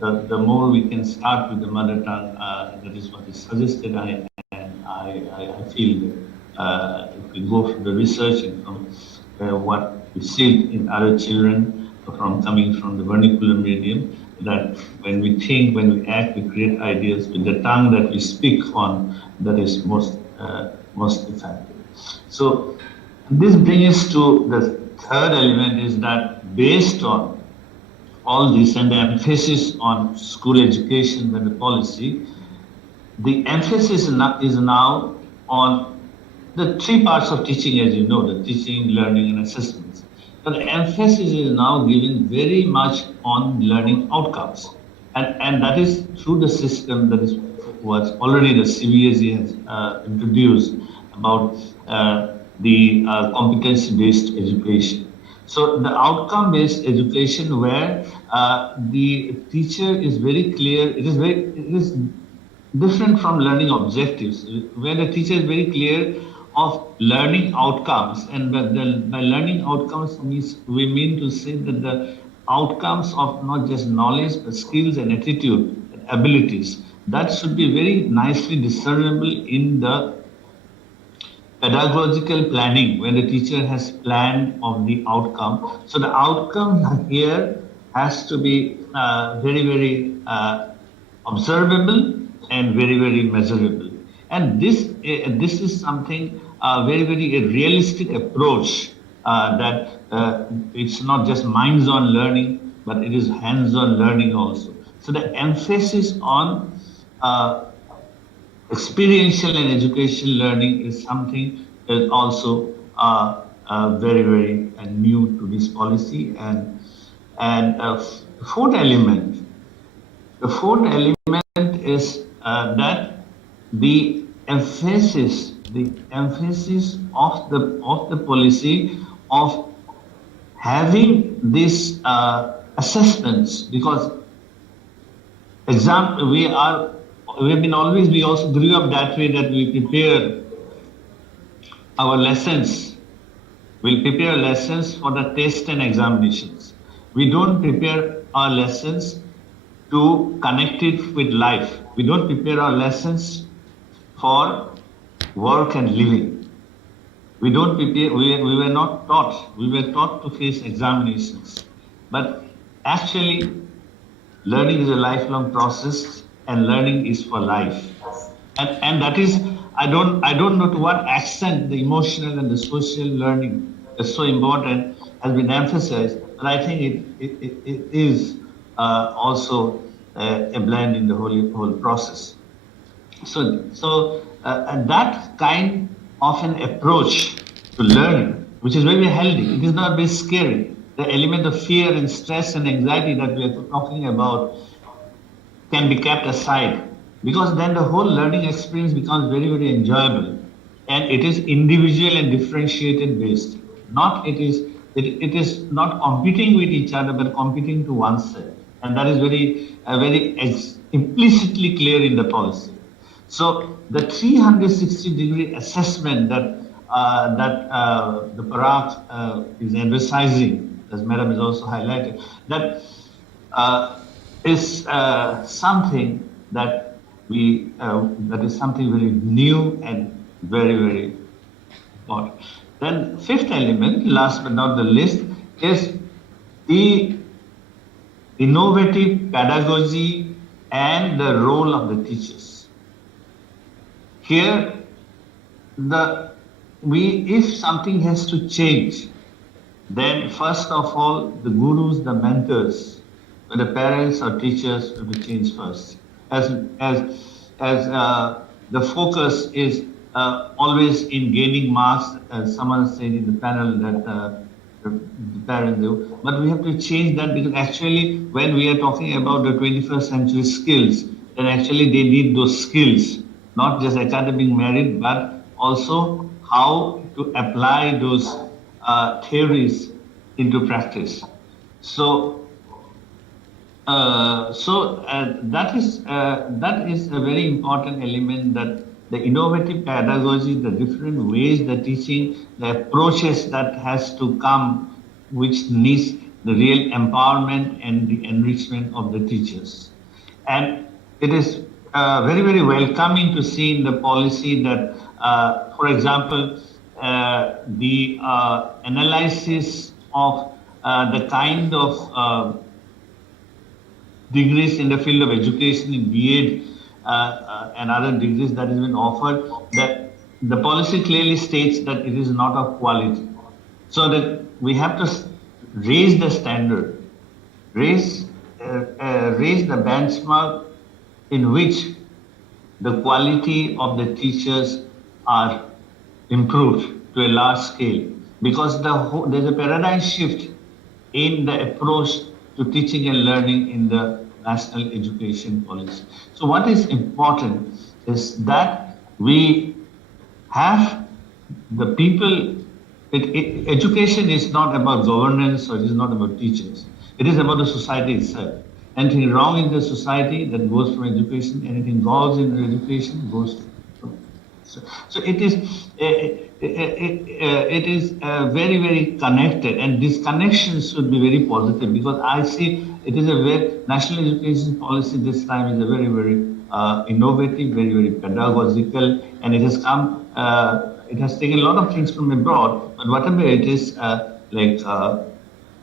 the more we can start with the mother tongue, that is what is suggested. I feel that if we go from the research and from what we see in other children from coming from the vernacular medium, that when we think, when we act, we create ideas with the tongue that we speak on, that is most effective. So this brings us to the third element, is that based on all this and the emphasis on school education and the policy, the emphasis is now on the three parts of teaching, as you know, the teaching, learning, and assessments. But the emphasis is now given very much on learning outcomes. And that is through the system that is what already the CBSE has introduced about the competency-based education. So the outcome-based education, where the teacher is very clear, it is different from learning objectives, where the teacher is very clear of learning outcomes, and by learning outcomes we mean to say that the outcomes of not just knowledge but skills and attitude and abilities, that should be very nicely discernible in the pedagogical planning when the teacher has planned of the outcome. So the outcome here has to be very observable and very measurable. And this is something very a realistic approach that it's not just minds-on learning, but it is hands-on learning also. So the emphasis on experiential and educational learning is something that also very new to this policy. And fourth element, the fourth element is that the emphasis of the policy of having these assessments, because we also grew up that way, that we prepare our lessons. We'll prepare lessons for the test and examinations. We don't prepare our lessons to connect it with life. We don't prepare our lessons for work and living. We don't prepare, we were not taught. We were taught to face examinations. But actually, learning is a lifelong process, and learning is for life. And that is, I don't know to what extent the emotional and the social learning is so important has been emphasized, but I think it is also a blend in the whole process. So that kind of an approach to learning, which is very healthy, it is not very scary. The element of fear and stress and anxiety that we are talking about can be kept aside, because then the whole learning experience becomes very enjoyable, and it is individual and differentiated based. It is not competing with each other, but competing to oneself, and that is very implicitly clear in the policy. So the 360-degree assessment that the Parag is emphasizing, as Madam has also highlighted, that is something that is something very new and very important. Then fifth element, last but not the least, is the innovative pedagogy and the role of the teachers. Here, if something has to change, then first of all, the gurus, the mentors, the parents or teachers will be changed first. As the focus is always in gaining marks, as someone said in the panel that the parents do. But we have to change that, because actually when we are talking about the 21st century skills, then actually they need those skills, not just academic merit, but also how to apply those theories into practice. So that is a very important element, that the innovative pedagogy, the different ways the teaching, the approaches that has to come, which needs the real empowerment and the enrichment of the teachers. And it is very welcoming to see in the policy that, for example, the analysis of the kind of degrees in the field of education in B.Ed and other degrees that has been offered, that the policy clearly states that it is not of quality. So that we have to raise the standard, raise the benchmark in which the quality of the teachers are improved to a large scale, because there's a paradigm shift in the approach to teaching and learning in the national education policy. So what is important is that we have the people. Education is not about governance, or it is not about teachers. It is about the society itself. Anything wrong in the society, that goes from education. Anything goes in the education goes from. So it is very, very connected, and these connections should be very positive, because I see it is a very national education policy this time is a very, very innovative, very, very pedagogical, and it has come. It has taken a lot of things from abroad, but whatever it is,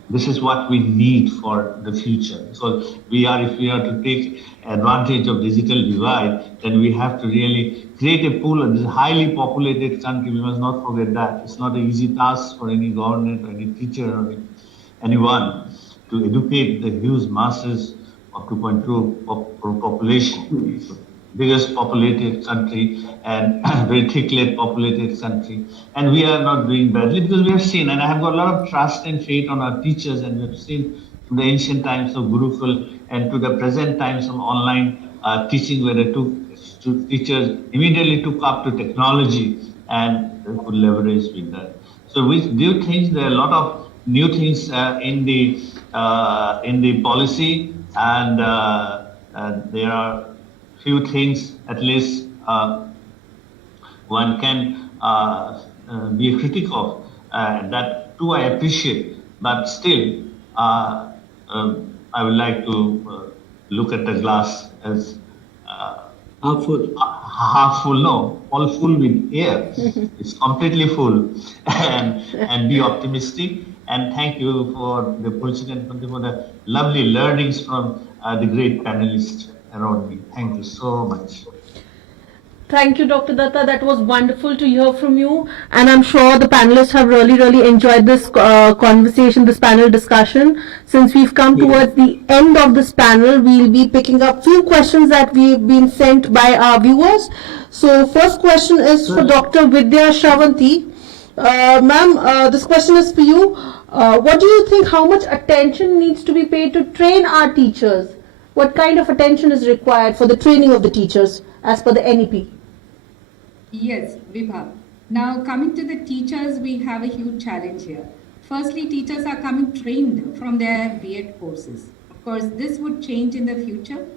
this is what we need for the future. So if we are to take advantage of digital divide, then we have to really create a pool of this highly populated country. We must not forget that. It's not an easy task for any government or any teacher or anyone to educate the huge masses of 2.2 population. Biggest populated country and very thickly populated country, and we are not doing badly, because we have seen, and I have got a lot of trust and faith on our teachers, and we have seen from the ancient times of Gurukul and to the present times of online teaching, where the two teachers immediately took up to technology and could leverage with that. So we do think there are a lot of new things in the policy, and there are few things at least one can be a critic of. That too I appreciate, but still I would like to look at the glass as Half full. half full, no, all full with air. It's completely full, and be optimistic. And thank you for the opportunity and for the lovely learnings from the great panelists around me. Thank you so much. Thank you, Dr. Dutta. That was wonderful to hear from you. And I'm sure the panelists have really enjoyed this conversation, this panel discussion. Since we've come towards the end of this panel, we'll be picking up few questions that we've been sent by our viewers. So first question is for Dr. Vidya Shravanthi. Ma'am, this question is for you. What do you think, how much attention needs to be paid to train our teachers? What kind of attention is required for the training of the teachers as per the NEP? Yes, Vibha. Now coming to the teachers, we have a huge challenge here. Firstly, teachers are coming trained from their B.Ed courses. Of course, this would change in the future.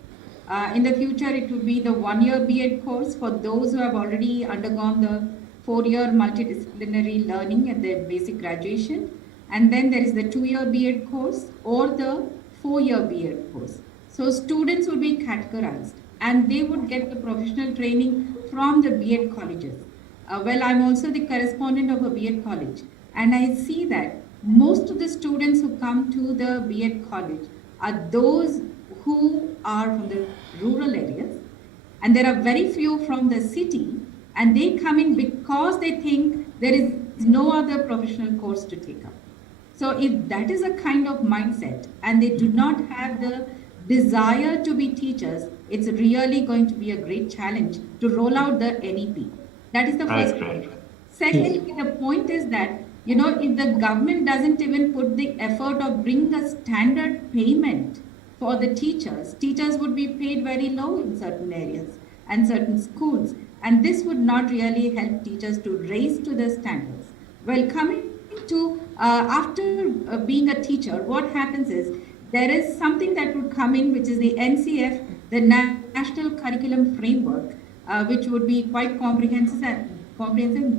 In the future, it would be the 1-year B.Ed course for those who have already undergone the 4-year multidisciplinary learning at their basic graduation. And then there is the 2-year B.Ed course or the 4-year B.Ed course. So students would be categorized and they would get the professional training from the B.Ed colleges. Well, I'm also the correspondent of a B.Ed college, and I see that most of the students who come to the B.Ed college are those who are from the rural areas, and there are very few from the city, and they come in because they think there is no other professional course to take up. So if that is a kind of mindset and they do not have the desire to be teachers, it's really going to be a great challenge to roll out the NEP. That is the first point. Secondly, the point is that, if the government doesn't even put the effort of bringing a standard payment for the teachers, teachers would be paid very low in certain areas and certain schools. And this would not really help teachers to raise to the standards. Well, coming to after being a teacher, what happens is there is something that would come in, which is the NCF, the National Curriculum Framework, which would be quite comprehensive.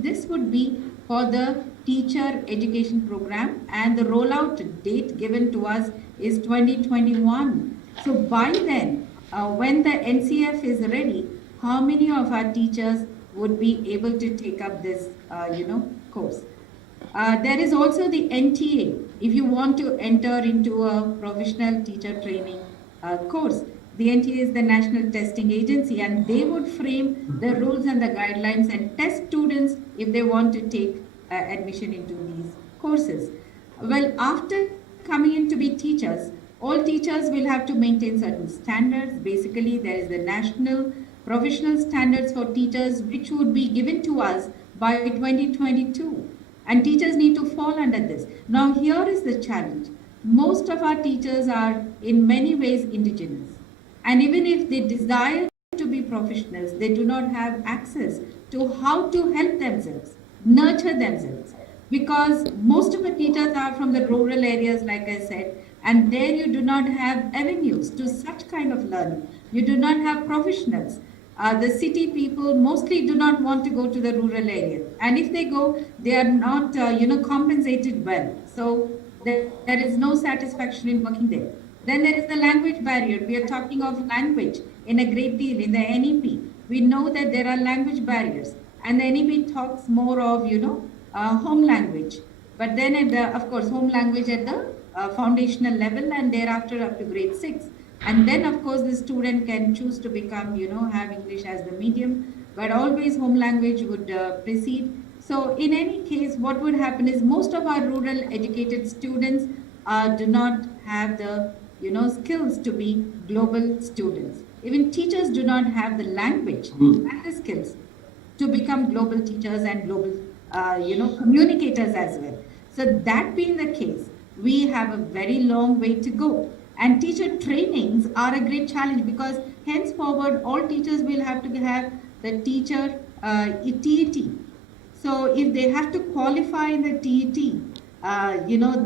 This would be for the teacher education program, and the rollout date given to us is 2021. So by then, when the NCF is ready, how many of our teachers would be able to take up this, course? There is also the NTA. If you want to enter into a professional teacher training course, the NTA is the National Testing Agency, and they would frame the rules and the guidelines and test students if they want to take admission into these courses. Well, after coming in to be teachers, all teachers will have to maintain certain standards. Basically, there is the National Professional Standards for Teachers, which would be given to us by 2022. And teachers need to fall under this. Now, here is the challenge. Most of our teachers are in many ways indigenous. And even if they desire to be professionals, they do not have access to how to help themselves, nurture themselves. Because most of the teachers are from the rural areas, like I said, and there you do not have avenues to such kind of learning. You do not have professionals. The city people mostly do not want to go to the rural areas, and if they go, they are not, compensated well. So there is no satisfaction in working there. Then there is the language barrier. We are talking of language in a great deal in the NEP. We know that there are language barriers, and the NEP talks more of, home language. But then, of course, home language at the foundational level, and thereafter up to grade 6. And then, of course, the student can choose to become, have English as the medium, but always home language would precede. So, in any case, what would happen is most of our rural educated students do not have the, skills to be global students. Even teachers do not have the language and the skills to become global teachers and global, communicators as well. So that being the case, we have a very long way to go. And teacher trainings are a great challenge because henceforward all teachers will have to have the teacher TET. So if they have to qualify in the TET,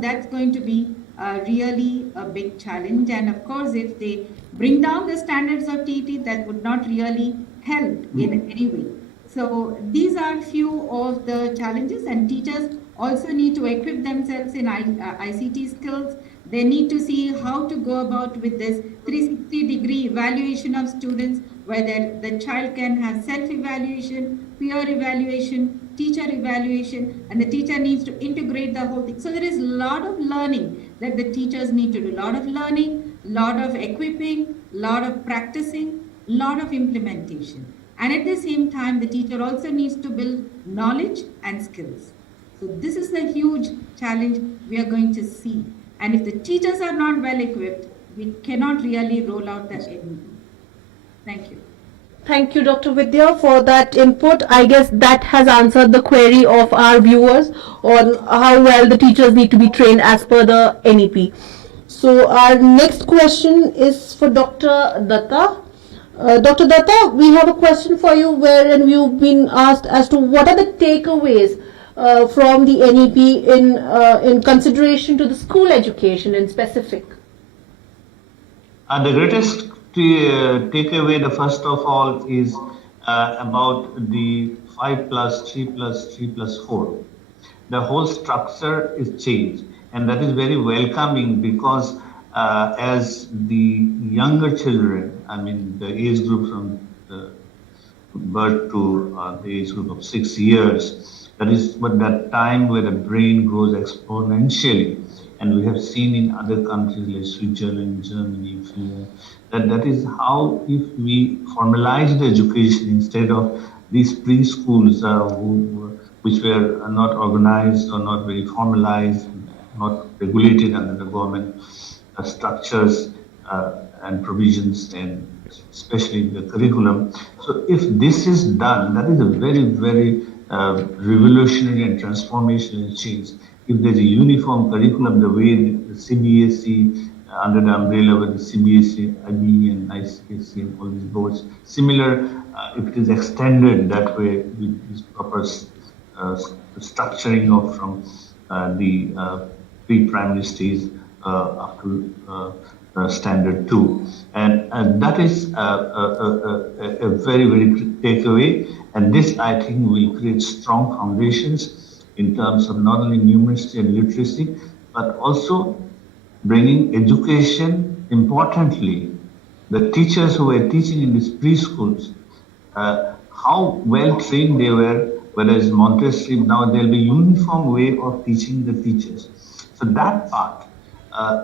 that's going to be really a big challenge. And of course, if they bring down the standards of TET, that would not really help in any way. So these are few of the challenges, and teachers also need to equip themselves in ICT skills. They need to see how to go about with this 360-degree evaluation of students, whether the child can have self-evaluation, peer evaluation, teacher evaluation, and the teacher needs to integrate the whole thing. So there is a lot of learning that the teachers need to do. A lot of learning, lot of equipping, lot of practicing, lot of implementation. And at the same time, the teacher also needs to build knowledge and skills. So this is the huge challenge we are going to see. And if the teachers are not well equipped, we cannot really roll out the NEP. Thank you. Thank you, Dr. Vidya, for that input. I guess that has answered the query of our viewers on how well the teachers need to be trained as per the NEP. So our next question is for Dr. Dutta. Dr. Dutta, we have a question for you wherein you've been asked as to what are the takeaways from the NEP in consideration to the school education in specific. The greatest takeaway, the first of all, is about the 5 plus 3 plus 3 plus 4. The whole structure is changed, and that is very welcoming because as the younger children, I mean the age group from birth to the age group of 6 years, that is what that time where the brain grows exponentially. And we have seen in other countries like Switzerland, Germany, Finland, that is how if we formalize the education instead of these preschools which were not organized or not very formalized, not regulated under the government structures and provisions, and especially the curriculum. So if this is done, that is a very, very revolutionary and transformational change. If there's a uniform curriculum, the way the CBSE, under the umbrella with the CBSE, IB and ICSE and all these boards, similar, if it is extended that way with this proper structuring of from the pre-primary stage up to standard 2. And that is a very, very takeaway. And this, I think, will create strong foundations in terms of not only numeracy and literacy, but also bringing education, importantly, the teachers who were teaching in these preschools, how well trained they were, whether it's Montessori, now there'll be uniform way of teaching the teachers. So that part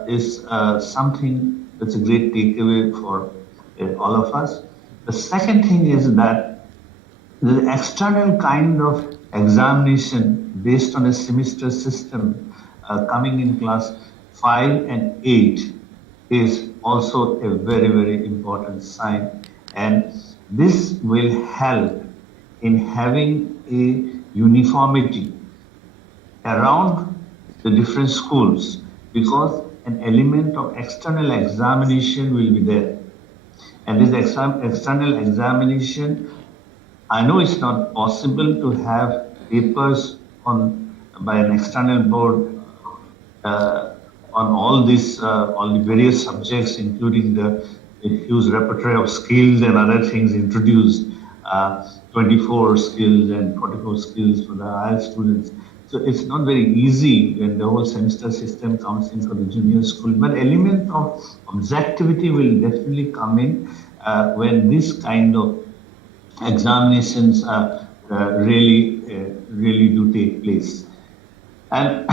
is something that's a great takeaway for all of us. The second thing is that the external kind of examination based on a semester system coming in class 5 and 8 is also a very, very important sign. And this will help in having a uniformity around the different schools, because an element of external examination will be there. And this external examination, I know it's not possible to have papers by an external board on all the various subjects, including the a huge repertoire of skills and other things introduced, 24 skills and 44 skills for the higher students. So it's not very easy when the whole semester system comes in for the junior school, but element of objectivity will definitely come in when this kind of examinations really do take place. And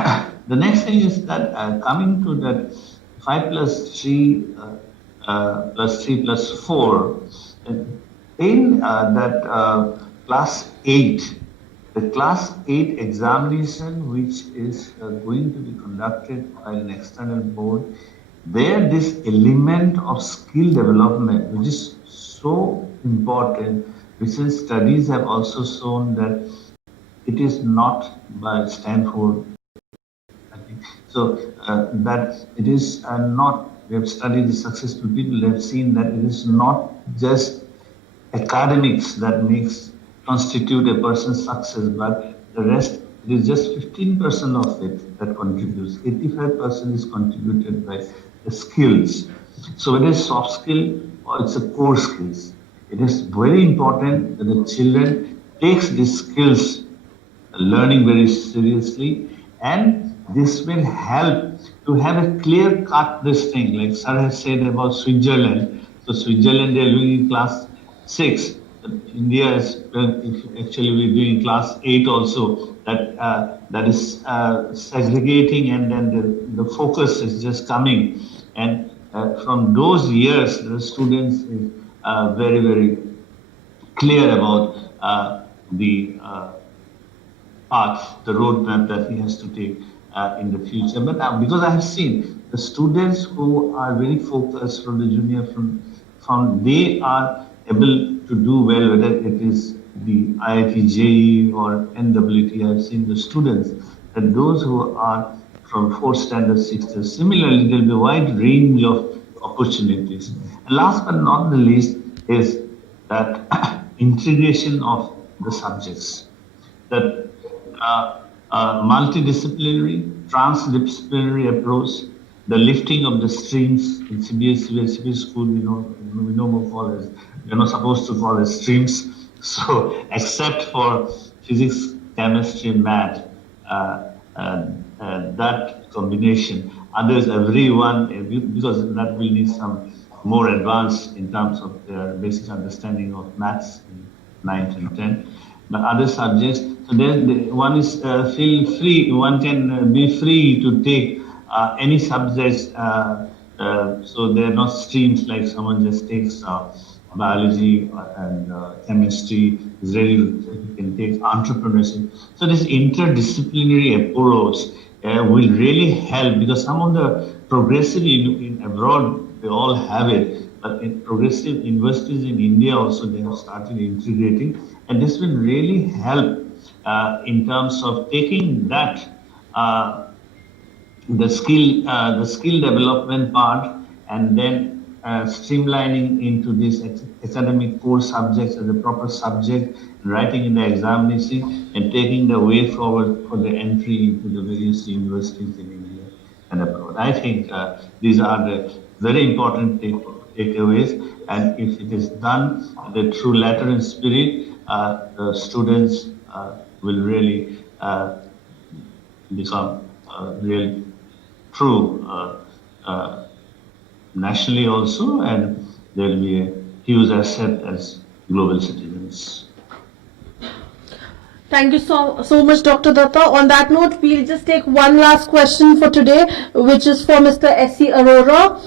the next thing is that coming to that 5 plus 3 plus 3 plus 4, in that class 8, the class 8 examination, which is going to be conducted by an external board, there this element of skill development, which is so important, recent studies have also shown that it is not by Stanford. So that it is not, we have studied the successful people, they have seen that it is not just academics that constitute a person's success, but the rest, it is just 15% of it that contributes. 85% is contributed by the skills. So whether it's soft skill or it's a core skills, it is very important that the children takes these skills learning very seriously, and this will help to have a clear cut this thing, like sir has said about Switzerland. So Switzerland, they are doing in class 6. India is actually we're doing class 8 also. That is segregating, and then the focus is just coming. And from those years, the students is very, very clear about the path, the roadmap that he has to take in the future. But because I have seen the students who are very focused from the junior, from they are able to do well, whether it is the IIT JEE or NWT. I have seen the students, and those who are from 4th standard, 6th standard. Similarly, there will be a wide range of opportunities. And last but not the least is that integration of the subjects, that multidisciplinary, transdisciplinary approach, the lifting of the streams in CBSE school, we are not supposed to call it streams. So except for physics, chemistry, math, that combination, others, everyone, because that will need some more advanced in terms of their basic understanding of maths in 9th and 10th. But other subjects, so then one is feel free, one can be free to take any subjects, so they're not streams like someone just takes biology and chemistry, Israeli can take entrepreneurship. So this interdisciplinary approach will really help, because some of the progressive in abroad, they all have it, but in progressive universities in India also, they have started integrating, and this will really help in terms of taking that the skill development part, and then streamlining into this academic core subjects as a proper subject, writing in the examination, and taking the way forward for the entry into the various universities in India and abroad. I think these are the very important takeaways, and if it is done the true letter and spirit, the students will really become real true nationally also, and there will be a huge asset as global citizens. Thank you so much, Dr. Dutta. On that note, we'll just take one last question for today, which is for Mr. S.C. Arora.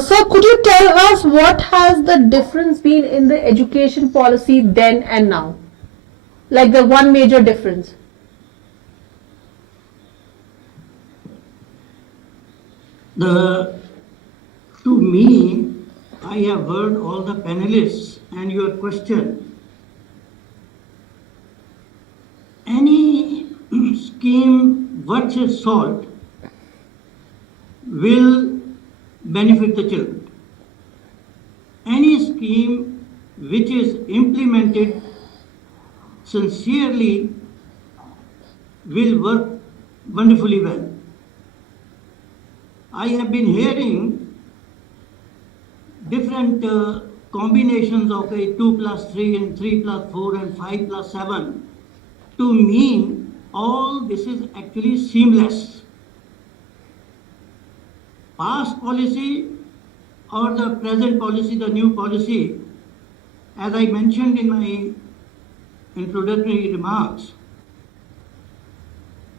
Sir, could you tell us what has the difference been in the education policy then and now? Like the one major difference. To me, I have heard all the panelists and your question. Any scheme worth its salt will benefit the children. Any scheme which is implemented sincerely will work wonderfully well. I have been hearing different combinations of a 2 plus 3 and 3 plus 4 and 5 plus 7 to mean all this is actually seamless. Past policy or the present policy, the new policy, as I mentioned in my introductory remarks,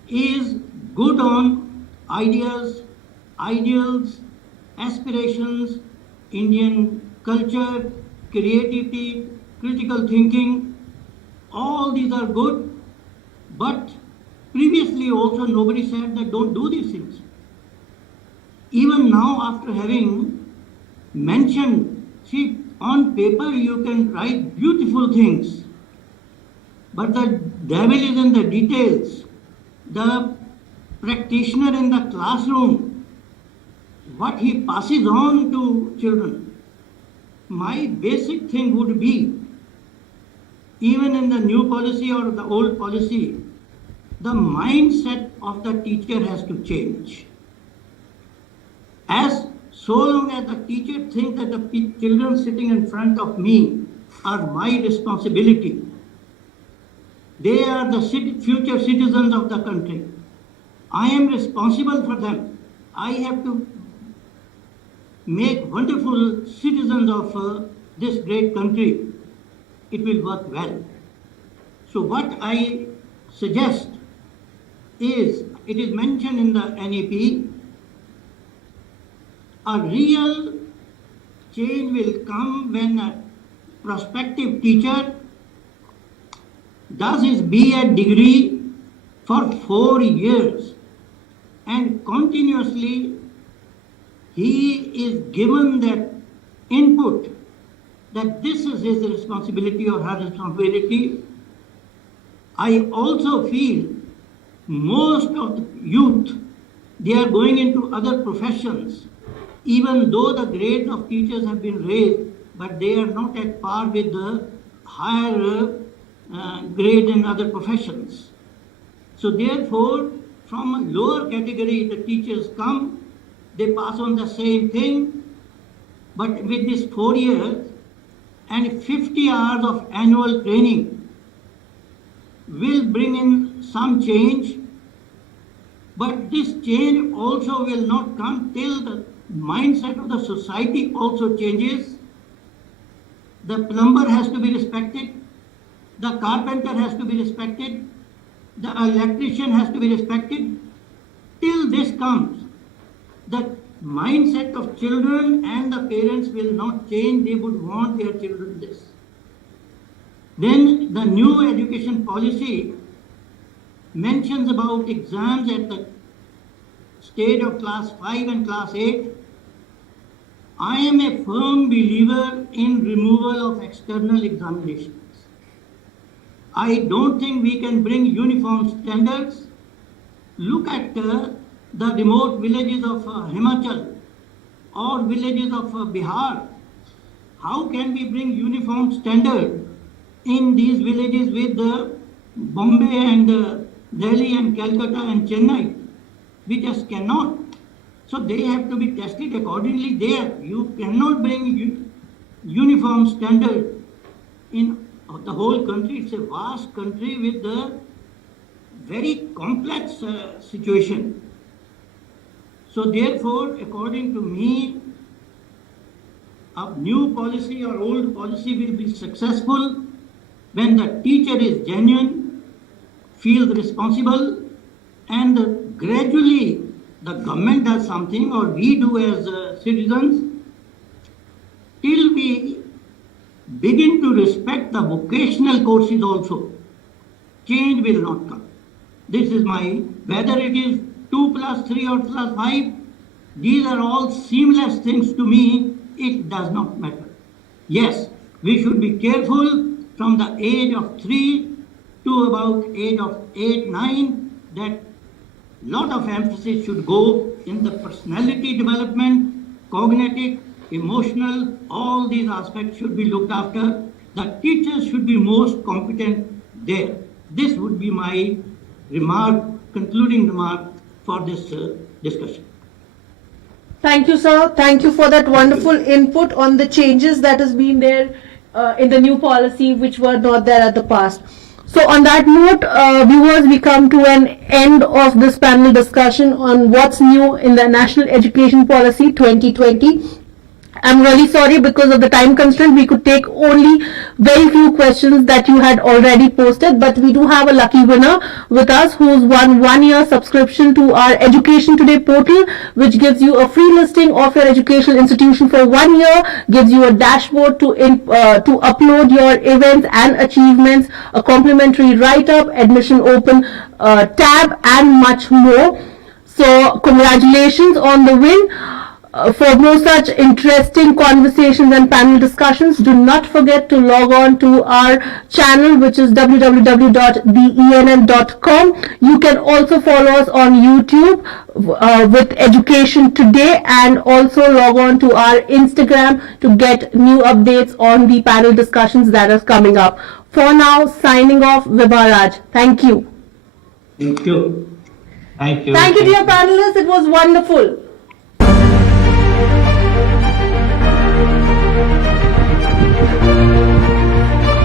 is good on ideas, ideals, aspirations, Indian culture, creativity, critical thinking. All these are good, but previously also nobody said that don't do these things. Even now, after having mentioned, see, on paper you can write beautiful things, but the devil is in the details. The practitioner in the classroom, what he passes on to children. My basic thing would be, even in the new policy or the old policy, the mindset of the teacher has to change. As so long as the teacher thinks that the children sitting in front of me are my responsibility, they are the future citizens of the country. I am responsible for them. I have to make wonderful citizens of this great country. It will work well. So what I suggest is, it is mentioned in the NEP, a real change will come when a prospective teacher does his B.Ed degree for 4 years and continuously he is given that input that this is his responsibility or her responsibility. I also feel most of the youth, they are going into other professions, even though the grades of teachers have been raised, but they are not at par with the higher grade in other professions. So therefore, from a lower category, the teachers come, they pass on the same thing, but with this 4 years and 50 hours of annual training will bring in some change, but this change also will not come till the mindset of the society also changes. The plumber has to be respected, the carpenter has to be respected, the electrician has to be respected. Till this comes, the mindset of children and the parents will not change. They would want their children this. Then the new education policy mentions about exams at the stage of class 5 and class 8. I am a firm believer in removal of external examinations. I don't think we can bring uniform standards. Look at the remote villages of Himachal or villages of Bihar. How can we bring uniform standard in these villages with Bombay and Delhi and Calcutta and Chennai? We just cannot. So they have to be tested accordingly there. You cannot bring uniform standard in the whole country. It's a vast country with a very complex situation. So therefore, according to me, a new policy or old policy will be successful when the teacher is genuine, feels responsible, and gradually the government does something or we do as citizens, till we begin to respect the vocational courses also, change will not come. This is my, whether it is 2 plus 3 or plus 5, these are all seamless things to me. It does not matter. Yes, we should be careful from the age of 3 to about age of 8, 9, that lot of emphasis should go in the personality development, cognitive, emotional, all these aspects should be looked after. The teachers should be most competent there. This would be my remark, concluding remark for this discussion. Thank you, sir. Thank you for that wonderful input on the changes that has been there in the new policy, which were not there at the past. So on that note, viewers, we come to an end of this panel discussion on what's new in the National Education Policy 2020. I'm really sorry because of the time constraint. We could take only very few questions that you had already posted, but we do have a lucky winner with us who's won 1-year subscription to our Education Today portal, which gives you a free listing of your educational institution for 1 year, gives you a dashboard to upload your events and achievements, a complimentary write-up, admission open tab, and much more. So congratulations on the win. For more such interesting conversations and panel discussions, do not forget to log on to our channel, which is www.denn.com. You can also follow us on YouTube with Education Today, and also log on to our Instagram to get new updates on the panel discussions that are coming up. For now, signing off, Vibaraj. Thank you. Thank you. Thank you. Thank you, dear panelists. It was wonderful.